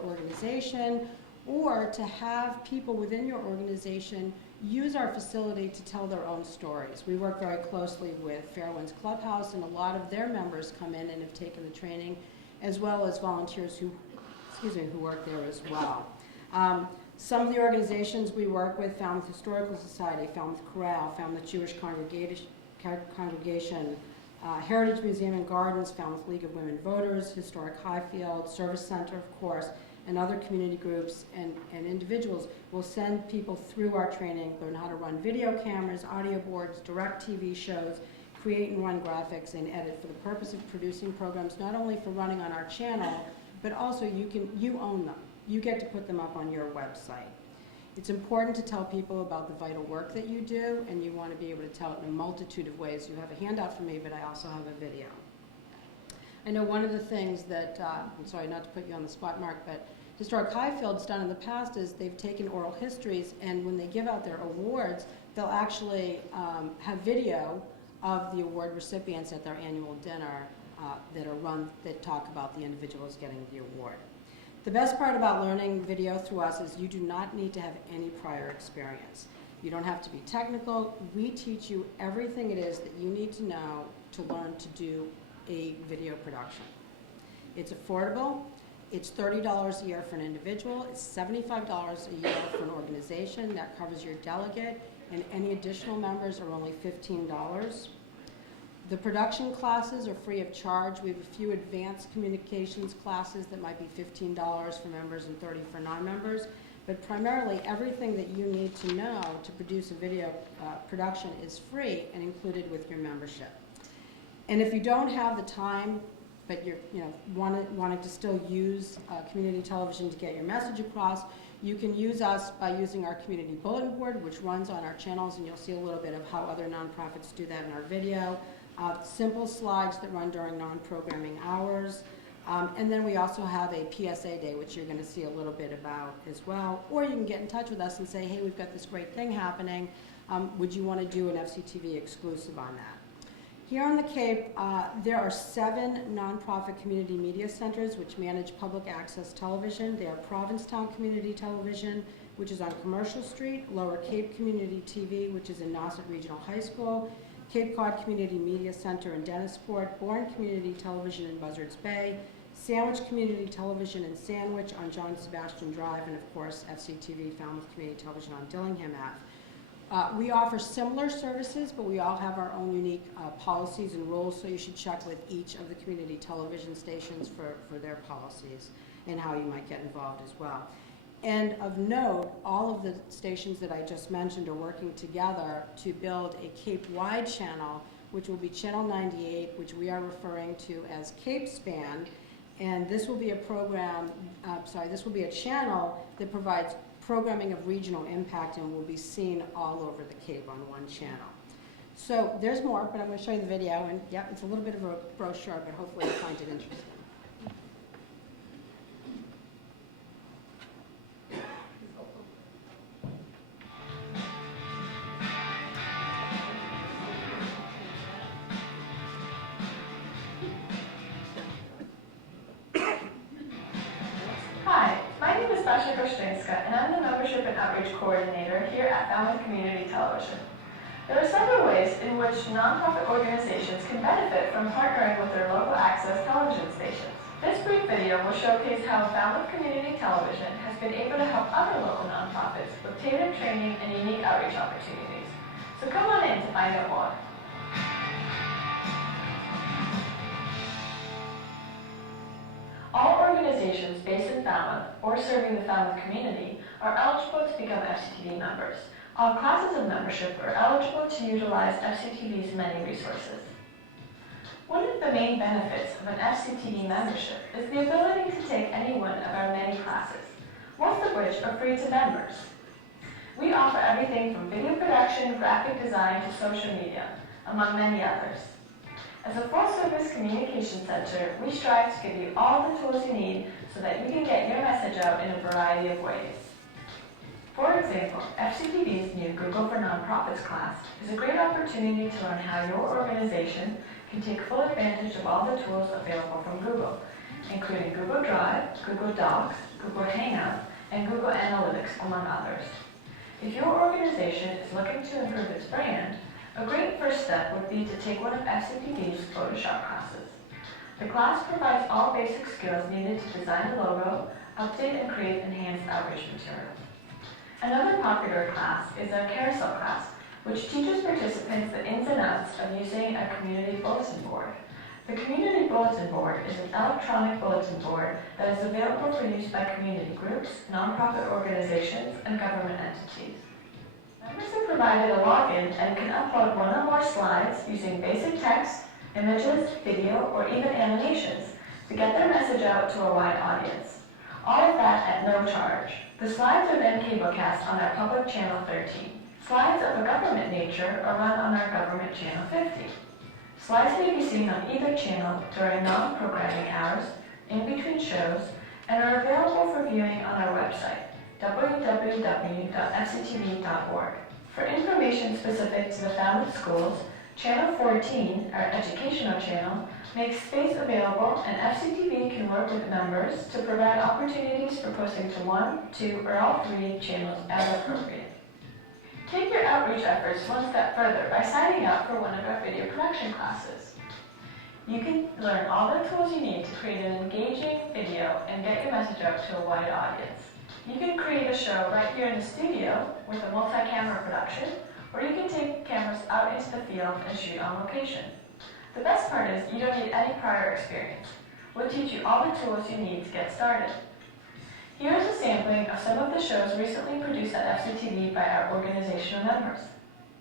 organization, or to have people within your organization use our facility to tell their own stories. We work very closely with Fairwinds Clubhouse, and a lot of their members come in and have taken the training, as well as volunteers who work there as well. Some of the organizations we work with: Falmouth Historical Society, Falmouth Chorale, Falmouth Jewish Congregation, Heritage Museum and Gardens, Falmouth League of Women Voters, Historic Highfield, Service Center, of course, and other community groups and individuals will send people through our training, learn how to run video cameras, audio boards, direct TV shows, create and run graphics, and edit for the purpose of producing programs not only for running on our channel, but also you own them. You get to put them up on your website. It's important to tell people about the vital work that you do, and you want to be able to tell it in a multitude of ways. You have a handout from me, but I also have a video. I know one of the things that, I'm sorry not to put you on the spot, Mark, but Historic Highfield's done in the past is they've taken oral histories, and when they give out their awards, they'll actually have video of the award recipients at their annual dinner that talk about the individuals getting the award. The best part about learning video through us is you do not need to have any prior experience. You don't have to be technical. We teach you everything it is that you need to know to learn to do a video production. It's affordable. It's $30 a year for an individual, it's $75 a year for an organization. That covers your delegate, and any additional members are only $15. The production classes are free of charge. We have a few advanced communications classes that might be $15 for members and $30 for non-members. But primarily, everything that you need to know to produce a video production is free and included with your membership. And if you don't have the time, but you're wanting to still use community television to get your message across, you can use us by using our community bulletin board, which runs on our channels, and you'll see a little bit of how other nonprofits do that in our video. Simple slides that run during non-programming hours. And then we also have a PSA day, which you're going to see a little bit about as well. Or you can get in touch with us and say, hey, we've got this great thing happening. Would you want to do an FCTV exclusive on that? Here on the Cape, there are 7 nonprofit community media centers which manage public access television. They are Provincetown Community Television, which is on Commercial Street, Lower Cape Community TV, which is in Nauset Regional High School, Cape Cod Community Media Center in Dennisport, Bourne Community Television in Buzzards Bay, Sandwich Community Television in Sandwich on John Sebastian Drive, and of course FCTV, Falmouth Community Television on Dillingham Ave. We offer similar services, but we all have our own unique policies and rules, so you should check with each of the community television stations for their policies and how you might get involved as well. And of note, all of the stations that I just mentioned are working together to build a Cape-wide channel, which will be Channel 98, which we are referring to as Cape Span. And this will be a program, this will be a channel that provides programming of regional impact and will be seen all over the Cape on one channel. So there's more, but I'm going to show you the video, and yeah, it's a little bit of a brochure, but hopefully you'll find it interesting. Hi, my name is Basha Kosztynska, and I'm the Membership and Outreach Coordinator here at Falmouth Community Television. There are several ways in which nonprofit organizations can benefit from partnering with their local access television stations. This brief video will showcase how Falmouth Community Television has been able to help other local nonprofits with tailored training and unique outreach opportunities. So come on in to find out more. All organizations based in Falmouth or serving the Falmouth community are eligible to become FCTV members. All classes of membership are eligible to utilize FCTV's many resources. One of the main benefits of an FCTV membership is the ability to take any one of our many classes, most of which are free to members. We offer everything from video production, graphic design, to social media, among many others. As a full-service communication center, we strive to give you all the tools you need so that you can get your message out in a variety of ways. For example, FCTV's new Google for Nonprofits class is a great opportunity to learn how your organization can take full advantage of all the tools available from Google, including Google Drive, Google Docs, Google Hangout, and Google Analytics, among others. If your organization is looking to improve its brand, a great first step would be to take one of FCTV's Photoshop classes. The class provides all basic skills needed to design a logo, update and create enhanced outreach materials. Another popular class is our Carousel class, which teaches participants the ins and outs of using a community bulletin board. The community bulletin board is an electronic bulletin board that is available for use by community groups, nonprofit organizations, and government entities. Members are provided a login and can upload one or more slides using basic text, images, video, or even animations to get their message out to a wide audience. All of that at no charge. The slides are then cablecast on our public channel 13. Slides of a government nature are run on our government channel 50. Slides may be seen on either channel during non-programming hours, in between shows, and are available for viewing on our website, www.fctv.org. For information specific to the Falmouth schools, Channel 14, our educational channel, makes space available, and FCTV can work with members to provide opportunities for posting to 1, 2, or all 3 channels as appropriate. Take your outreach efforts one step further by signing up for one of our video production classes. You can learn all the tools you need to create an engaging video and get your message out to a wide audience. You can create a show right here in the studio with a multi-camera production, or you can take cameras out into the field and shoot on location. The best part is you don't need any prior experience. We'll teach you all the tools you need to get started. Here is a sampling of some of the shows recently produced at FCTV by our organizational members.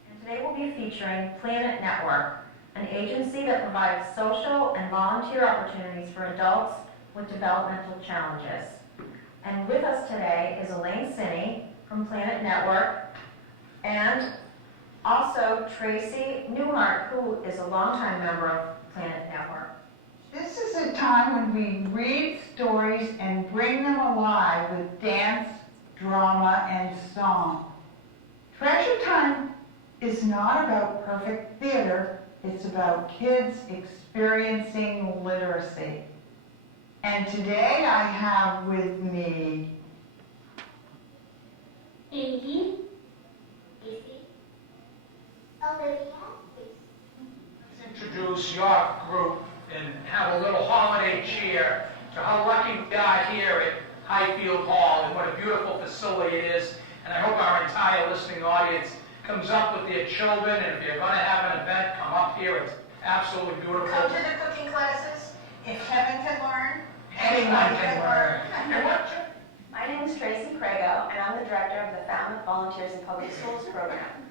And today we'll be featuring Planet Network, an agency that provides social and volunteer opportunities for adults with developmental challenges. And with us today is Elaine Sinney from Planet Network, and also Tracy Newhart, who is a longtime member of Planet Network. This is a time when we read stories and bring them alive with dance, drama, and song. Treasure Time is not about perfect theater, it's about kids experiencing literacy. And today I have with me Iggy, Olivia. Let's introduce your group and have a little holiday cheer to how lucky we are here at Highfield Hall and what a beautiful facility it is. And I hope our entire listening audience comes up with their children, and if you're going to have an event, come up here. It's absolutely beautiful. Come to the cooking classes. If Kevin can learn, Anyone can learn. My name is Tracy Prego, and I'm the director of the Falmouth Volunteers in Public Schools program.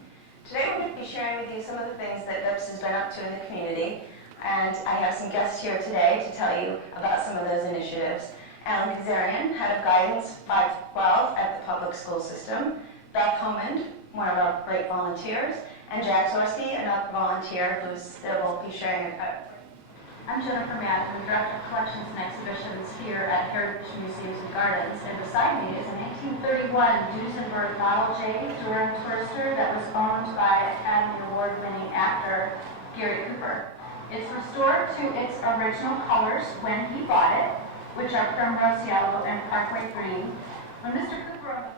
Today we're going to be sharing with you some of the things that VIPS has been up to in the community, and I have some guests here today to tell you about some of those initiatives. Alan Kazarian, head of guidance 512 at the public school system, Beth Homond, one of our great volunteers, and Jack Zorski, another volunteer that will be sharing I'm Jennifer Matt, I'm the Director of Collections and Exhibitions here at Heritage Museums and Gardens, and beside me is a 1931 Duesenberg Model J touring tourister that was owned by Academy Award-winning actor Gary Cooper. It's restored to its original colors when he bought it, which are primrose yellow and parkway green. When Mr. Cooper...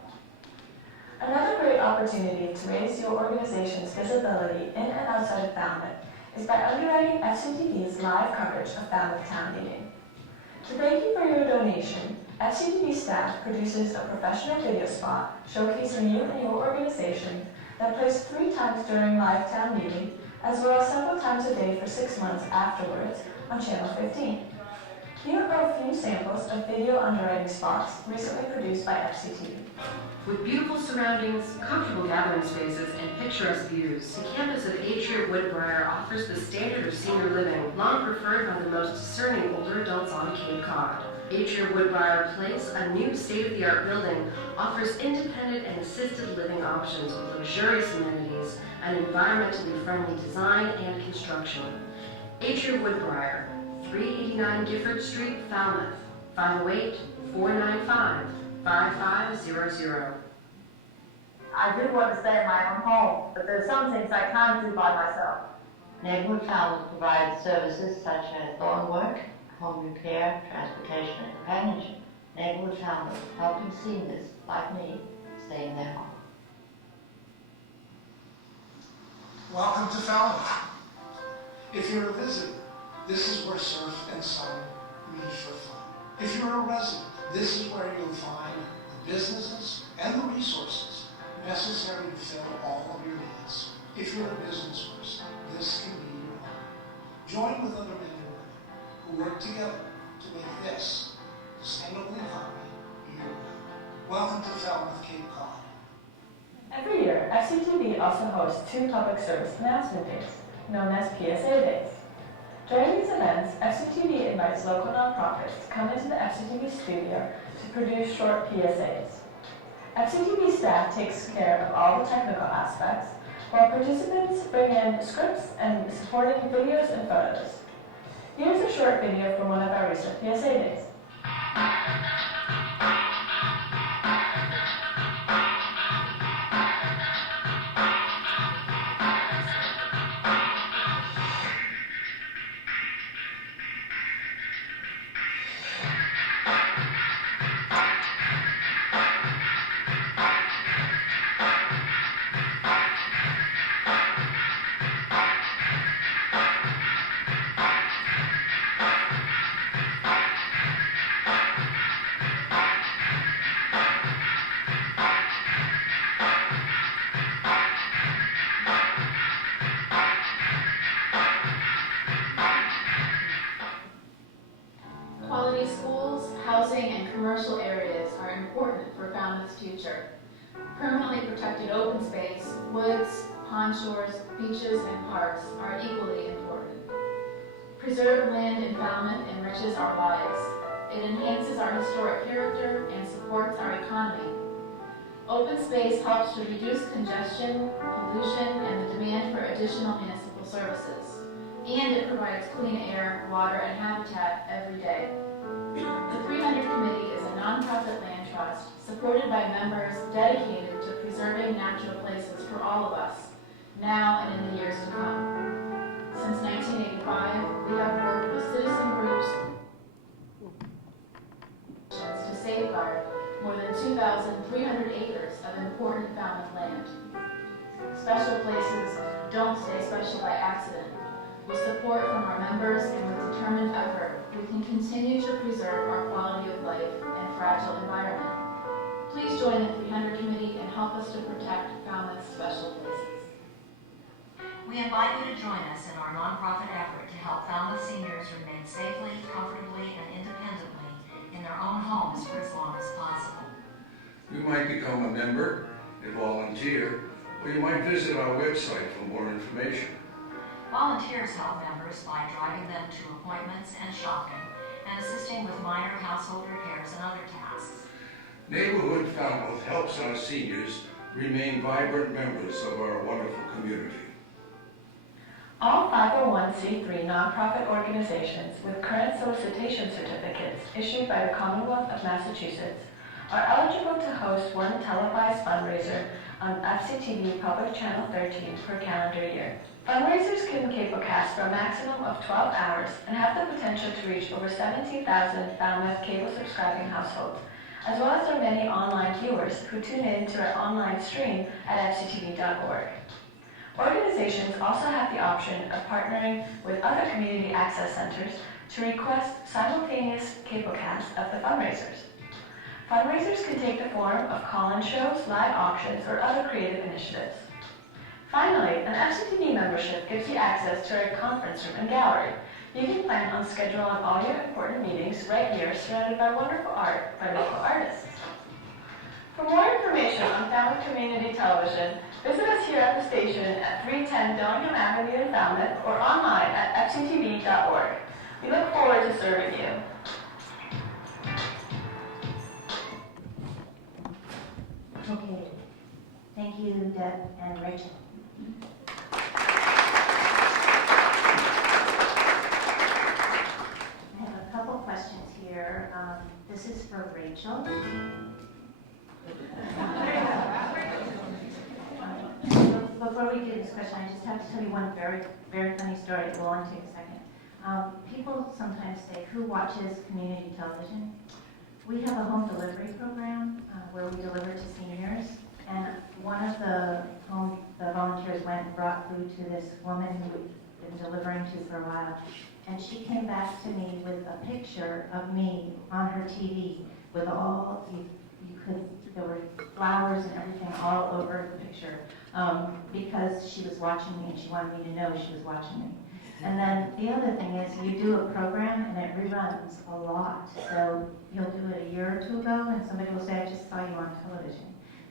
Another great opportunity to raise your organization's visibility in and outside of Falmouth is by underwriting FCTV's live coverage of Falmouth Town Meeting. To thank you for your donation, FCTV staff produces a professional video spot showcasing you and your organization that plays 3 times during live town meeting, as well as several times a day for 6 months afterwards on Channel 15. Here are a few samples of video underwriting spots recently produced by FCTV. With beautiful surroundings, comfortable gathering spaces, and picturesque views, the campus of Atria Woodbriar offers the standard of senior living long preferred by the most discerning older adults on Cape Cod. Atria Woodbriar Place, a new state-of-the-art building, offers independent and assisted living options with luxurious amenities and environmentally friendly design and construction. Atria Woodbriar, 389 Gifford Street, Falmouth, 508-495-5500. I do want to stay in my own home, but there's some things I can't do by myself. Neighborhood Falmouth provides services such as lawn work, home repair, transportation, and companionship. Neighborhood Falmouth, helping seniors like me stay in their home. Welcome to Falmouth. If you're a visitor, this is where surf and sun meet for fun. If you're a resident, this is where you'll find the businesses and the resources necessary to fill all of your needs. If you're a business person, this can be your home. Join with other men and women who work together to make this sustainable economy year-round. Welcome to Falmouth, Cape Cod. Every year, FCTV also hosts 2 public service announcement days, known as PSA Days. During these events, FCTV invites local nonprofits to come into the FCTV studio to produce short PSAs. FCTV staff takes care of all the technical aspects, while participants bring in scripts and supporting videos and photos. Here's a short video from one of our recent PSA days. and commercial areas are important for Falmouth's future. Permanently protected open space, woods, pond shores, beaches, and parks are equally important. Preserved land in Falmouth enriches our lives. It enhances our historic character and supports our economy. Open space helps to reduce congestion, pollution, and the demand for additional municipal services. And it provides clean air, water, and habitat every day. The 300 Committee is a nonprofit land trust supported by members dedicated to preserving natural places for all of us, now and in the years to come. Since 1985, we have worked with citizen groups to safeguard more than 2,300 acres of important Falmouth land. Special places don't stay special by accident. With support from our members and with determined effort, we can continue to preserve our quality of life and fragile environment. Please join the 300 Committee and help us to protect Falmouth's special places. We invite you to join us in our nonprofit effort to help Falmouth seniors remain safely, comfortably, and independently in their own homes for as long as possible. You might become a member and volunteer, or you might visit our website for more information. Volunteers help members by driving them to appointments and shopping, and assisting with minor household repairs and other tasks. Neighborhood Falmouth helps our seniors remain vibrant members of our wonderful community. All 501c3 nonprofit organizations with current solicitation certificates issued by the Commonwealth of Massachusetts are eligible to host one televised fundraiser on FCTV Public Channel 13 per calendar year. Fundraisers can cablecast for a maximum of 12 hours and have the potential to reach over 17,000 Falmouth cable subscribing households, as well as their many online viewers who tune in to our online stream at fctv.org. Organizations also have the option of partnering with other community access centers to request simultaneous cablecast of the fundraisers. Fundraisers can take the form of call-in shows, live auctions, or other creative initiatives. Finally, an FCTV membership gives you access to our conference room and gallery. You can plan on scheduling all your important meetings right here, surrounded by wonderful art by local artists. For more information on Falmouth Community Television, visit us here at the station at 310 Bellingham Avenue in Falmouth or online at fctv.org. We look forward to serving you. Okay, thank you, Deb and Rachel. I have a couple questions here. This is for Rachel. Before we do this question, I just have to tell you one very, very funny story. It will only take a second. People sometimes say, who watches community television? We have a home delivery program where we deliver to seniors, and one of the volunteers went and brought food to this woman who we'd been delivering to for a while, and she came back to me with a picture of me on her TV with all, there were flowers and everything all over the picture because she was watching me and she wanted me to know she was watching me. And then the other thing is you do a program and it reruns a lot. So you'll do it a year or two ago and somebody will say, I just saw you on television.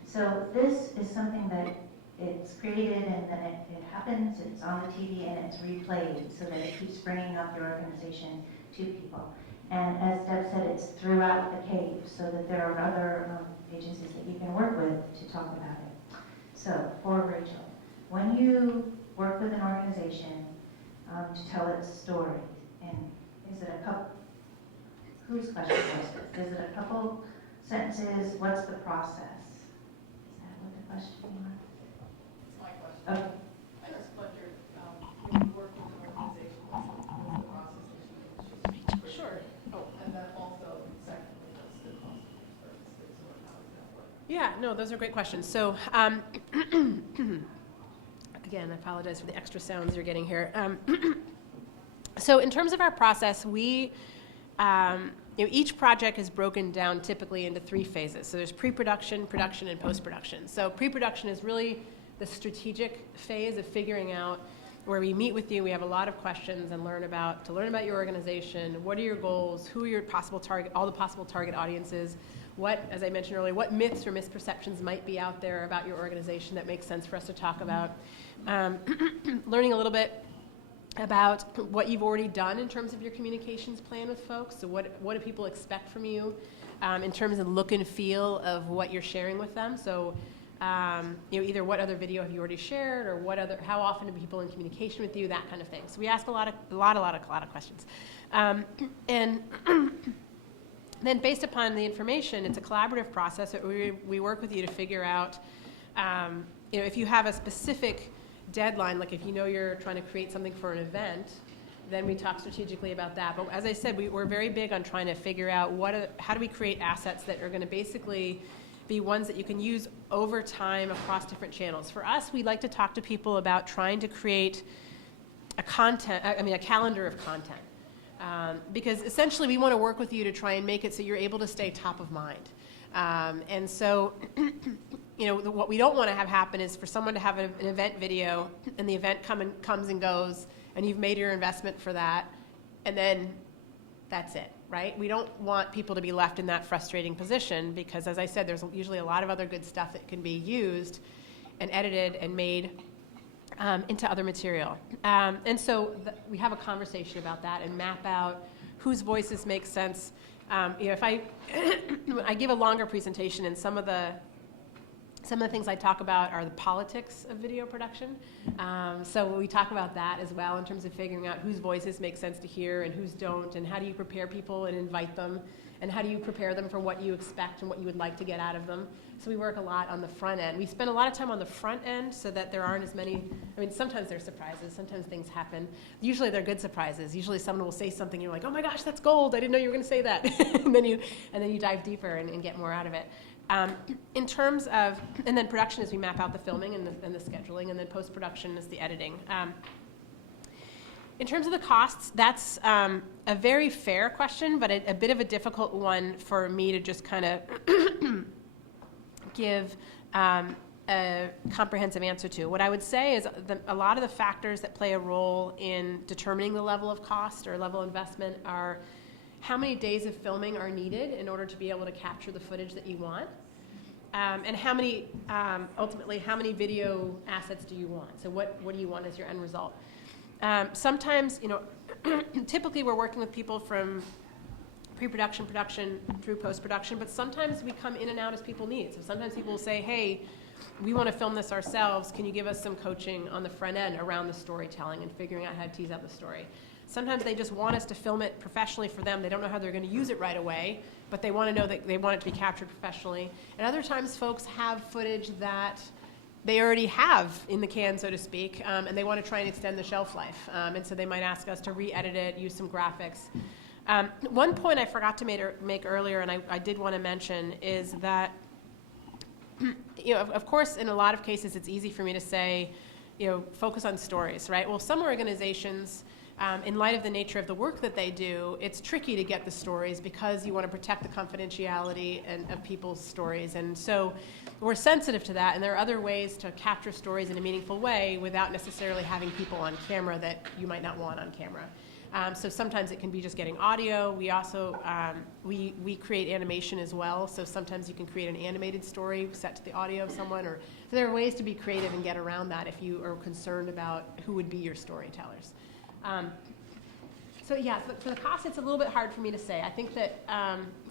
So this is something that it's created and then it happens, it's on the TV and it's replayed so that it keeps bringing up your organization to people. And as Deb said, it's throughout the cave so that there are other agencies that you can work with to talk about it. So for Rachel, when you work with an organization to tell its story, and is it a couple, whose question was this? Is it a couple sentences? What's the process? Is that what the question was? It's my question. Okay. I just wondered, when you work with an organization, what's the process that you use? Sure. Oh. And then also, secondly, what's the cost of your services, or how does that work? Yeah, no, those are great questions. So, again, I apologize for the extra sounds you're getting here. So in terms of our process, we, each project is broken down typically into 3 phases. So there's pre-production, production, and post-production. So pre-production is really the strategic phase of figuring out where we meet with you. We have a lot of questions and learn about your organization. What are your goals? Who are your possible target? All the possible target audiences. What, as I mentioned earlier, what myths or misperceptions might be out there about your organization that makes sense for us to talk about? Learning a little bit about what you've already done in terms of your communications plan with folks. So what do people expect from you in terms of look and feel of what you're sharing with them? So either what other video have you already shared, or how often are people in communication with you, that kind of thing. So we ask a lot of questions. And then based upon the information, it's a collaborative process. We work with you to figure out, if you have a specific deadline, like if you know you're trying to create something for an event, then we talk strategically about that. But as I said, we're very big on trying to figure out how do we create assets that are going to basically be ones that you can use over time across different channels. For us, we like to talk to people about trying to create a calendar of content. Because essentially we want to work with you to try and make it so you're able to stay top of mind. And so, what we don't want to have happen is for someone to have an event video and the event comes and goes and you've made your investment for that and then that's it, right? We don't want people to be left in that frustrating position because, as I said, there's usually a lot of other good stuff that can be used and edited and made into other material. And so we have a conversation about that and map out whose voices make sense. If I give a longer presentation, and some of the things I talk about are the politics of video production. So we talk about that as well in terms of figuring out whose voices make sense to hear and whose don't, and how do you prepare people and invite them, and how do you prepare them for what you expect and what you would like to get out of them. So we work a lot on the front end. We spend a lot of time on the front end so that there aren't as many, sometimes there's surprises, sometimes things happen. Usually they're good surprises. Usually someone will say something, you're like, oh my gosh, that's gold, I didn't know you were gonna say that. and then you dive deeper and get more out of it. In terms of, and then production is we map out the filming and the scheduling, and then post-production is the editing. In terms of the costs, that's a very fair question, but a bit of a difficult one for me to just kind of give a comprehensive answer to. What I would say is a lot of the factors that play a role in determining the level of cost or level of investment are how many days of filming are needed in order to be able to capture the footage that you want, and how many, ultimately, how many video assets do you want? So what do you want as your end result? Sometimes, typically we're working with people from pre-production, production, through post-production, but sometimes we come in and out as people need. So sometimes people will say, hey, we want to film this ourselves. Can you give us some coaching on the front end around the storytelling and figuring out how to tease out the story? Sometimes they just want us to film it professionally for them. They don't know how they're going to use it right away, but they want to know that they want it to be captured professionally. And other times folks have footage that they already have in the can, so to speak, and they want to try and extend the shelf life. And so they might ask us to re-edit it, use some graphics. One point I forgot to make earlier, and I did want to mention, is that, of course, in a lot of cases, it's easy for me to say, focus on stories, right? Well, some organizations, in light of the nature of the work that they do, it's tricky to get the stories because you want to protect the confidentiality of people's stories. And so we're sensitive to that, and there are other ways to capture stories in a meaningful way without necessarily having people on camera that you might not want on camera. So sometimes it can be just getting audio. We also, we create animation as well, so sometimes you can create an animated story set to the audio of someone, or so there are ways to be creative and get around that if you are concerned about who would be your storytellers. So yeah, for the cost, it's a little bit hard for me to say. I think that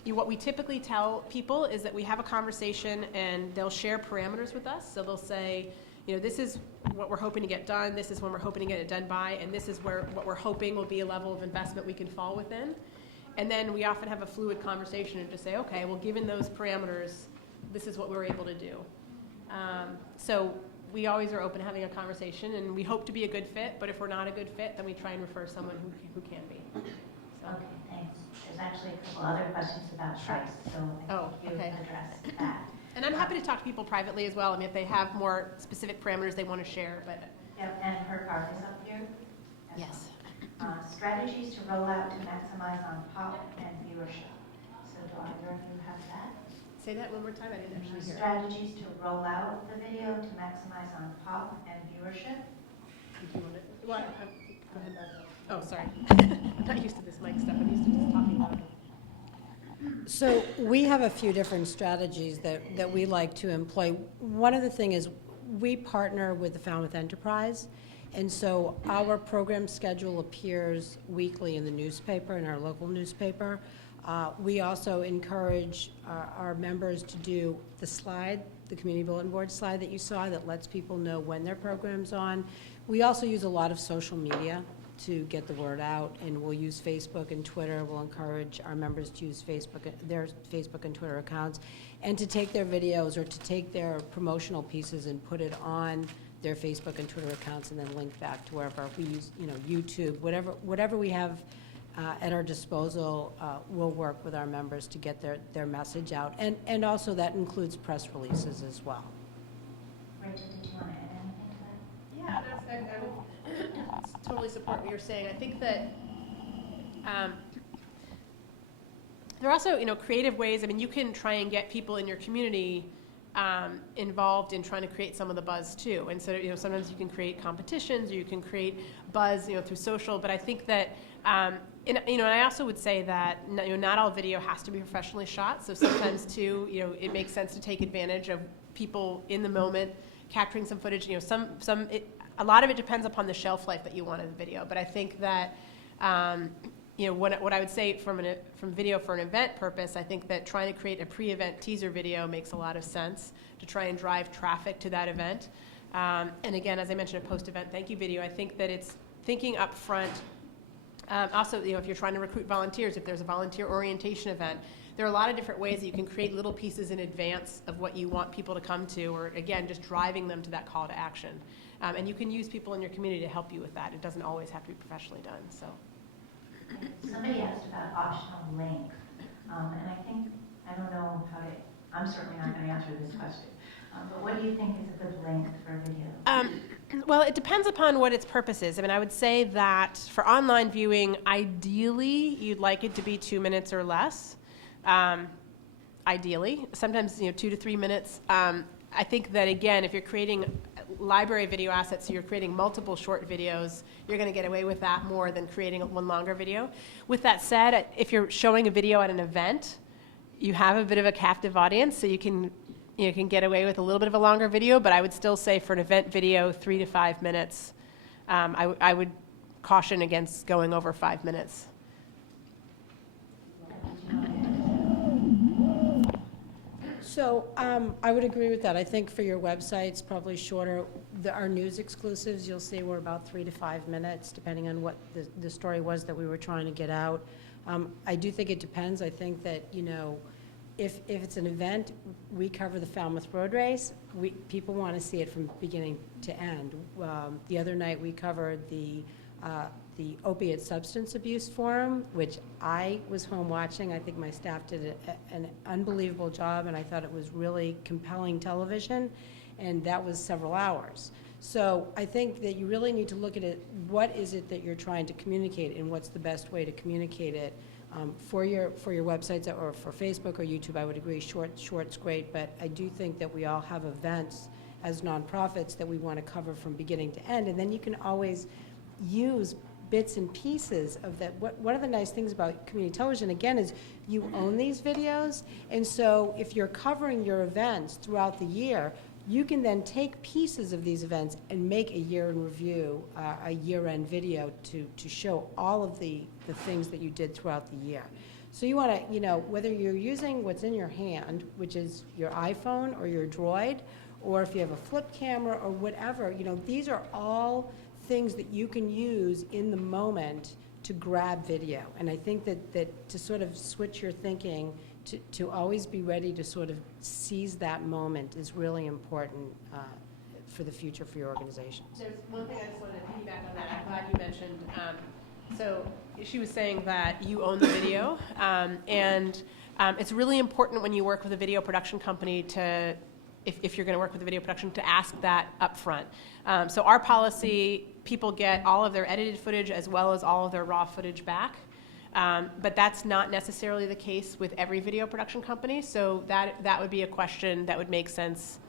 what we typically tell people is that we have a conversation and they'll share parameters with us. So they'll say, this is what we're hoping to get done, this is when we're hoping to get it done by, and this is what we're hoping will be a level of investment we can fall within. And then we often have a fluid conversation and just say, okay, well, given those parameters, this is what we're able to do. So we always are open to having a conversation, and we hope to be a good fit, but if we're not a good fit, then we try and refer someone who can be. So. Okay, thanks. There's actually a couple other questions about price, so I think you addressed that. And I'm happy to talk to people privately as well. I mean, if they have more specific parameters they want to share. But yep, and her card is up here. Yes. Strategies to roll out to maximize on pop and viewership. So do either of you have that? Say that one more time. I didn't actually hear. Strategies to roll out the video to maximize on pop and viewership. Do you want it? Go ahead. Oh, sorry. I'm not used to this mic stuff. I'm used to just talking about it. So we have a few different strategies that we like to employ. One of the things is we partner with the Falmouth Enterprise, and so our program schedule appears weekly in the newspaper, in our local newspaper. We also encourage our members to do the slide, the community bulletin board slide that you saw that lets people know when their program's on. We also use a lot of social media to get the word out, and we'll use Facebook and Twitter. We'll encourage our members to use their Facebook and Twitter accounts, and to take their videos or to take their promotional pieces and put it on their Facebook and Twitter accounts, and then link back to wherever we use, YouTube, whatever we have at our disposal. We'll work with our members to get their message out, and also that includes press releases as well. Rachel, did you want to add anything to that? Yeah, I would totally support what you're saying. I think that there are also, creative ways. I mean, you can try and get people in your community involved in trying to create some of the buzz too. And so, sometimes you can create competitions, or you can create buzz, through social. But I think that, and I also would say that not all video has to be professionally shot. So sometimes too, it makes sense to take advantage of people in the moment capturing some footage. A lot of it depends upon the shelf life that you want in the video. But I think that, what I would say from video for an event purpose, I think that trying to create a pre-event teaser video makes a lot of sense to try and drive traffic to that event. And again, as I mentioned, a post-event thank you video, I think that it's thinking up front. Also, if you're trying to recruit volunteers, if there's a volunteer orientation event, there are a lot of different ways that you can create little pieces in advance of what you want people to come to, or again, just driving them to that call to action. And you can use people in your community to help you with that. It doesn't always have to be professionally done. So. Somebody asked about optional length, and I don't know how to, I'm certainly not going to answer this question, but what do you think is a good length for a video? Well, it depends upon what its purpose is. I mean, I would say that for online viewing, ideally, you'd like it to be 2 minutes or less. Ideally, sometimes 2 to 3 minutes. I think that, again, if you're creating library video assets, so you're creating multiple short videos, you're going to get away with that more than creating one longer video. With that said, if you're showing a video at an event, you have a bit of a captive audience, so you can get away with a little bit of a longer video, but I would still say for an event video, 3 to 5 minutes. I would caution against going over 5 minutes. So I would agree with that. I think for your websites, probably shorter. Our news exclusives, you'll see, were about 3 to 5 minutes, depending on what the story was that we were trying to get out. I do think it depends. I think that, if it's an event, we cover the Falmouth Road Race. People want to see it from beginning to end. The other night, we covered the Opiate Substance Abuse Forum, which I was home watching. I think my staff did an unbelievable job, and I thought it was really compelling television, and that was several hours. So I think that you really need to look at it, what is it that you're trying to communicate, and what's the best way to communicate it. For your websites or for Facebook or YouTube, I would agree, short's great, but I do think that we all have events as nonprofits that we want to cover from beginning to end, and then you can always use bits and pieces of that. One of the nice things about community television, again, is you own these videos, and so if you're covering your events throughout the year, you can then take pieces of these events and make a year in review, a year-end video to show all of the things that you did throughout the year. So you want to, whether you're using what's in your hand, which is your iPhone or your Droid, or if you have a flip camera or whatever, these are all things that you can use in the moment to grab video. And I think that to sort of switch your thinking, to always be ready to sort of seize that moment is really important for the future for your organizations. There's one thing I just wanted to piggyback on that. I'm glad you mentioned. So she was saying that you own the video, and it's really important when you work with a video production company to, if you're going to work with a video production, to ask that up front. So our policy, people get all of their edited footage as well as all of their raw footage back. But that's not necessarily the case with every video production company, so that would be a question that would make sense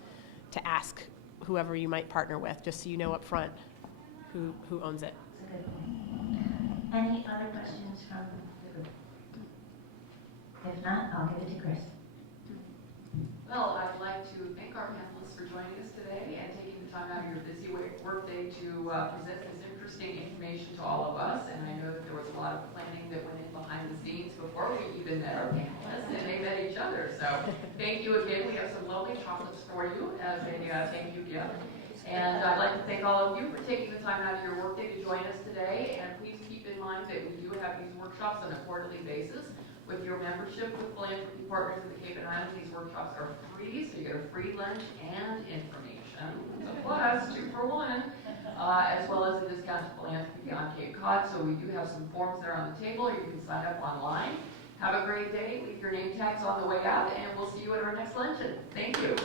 to ask whoever you might partner with, just so you know up front. who owns it. That's a good point. Any other questions from the group? If not, I'll give it to Chris. Well, I'd like to thank our panelists for joining us today and taking the time out of your busy workday to present this interesting information to all of us. And I know that there was a lot of planning that went in behind the scenes before we even met our panelists, and they met each other. So thank you again. We have some lovely chocolates for you as a thank you gift. And I'd like to thank all of you for taking the time out of your workday to join us today. And please keep in mind that we do have these workshops on a quarterly basis. With your membership with Philanthropy Partners in the Cape and Islands, these workshops are free, so you get a free lunch and information. It's a plus, 2 for 1, as well as a discount to Philanthropy on Cape Cod. So we do have some forms there on the table, or you can sign up online. Have a great day. Leave your name tags on the way out, and we'll see you at our next luncheon. Thank you.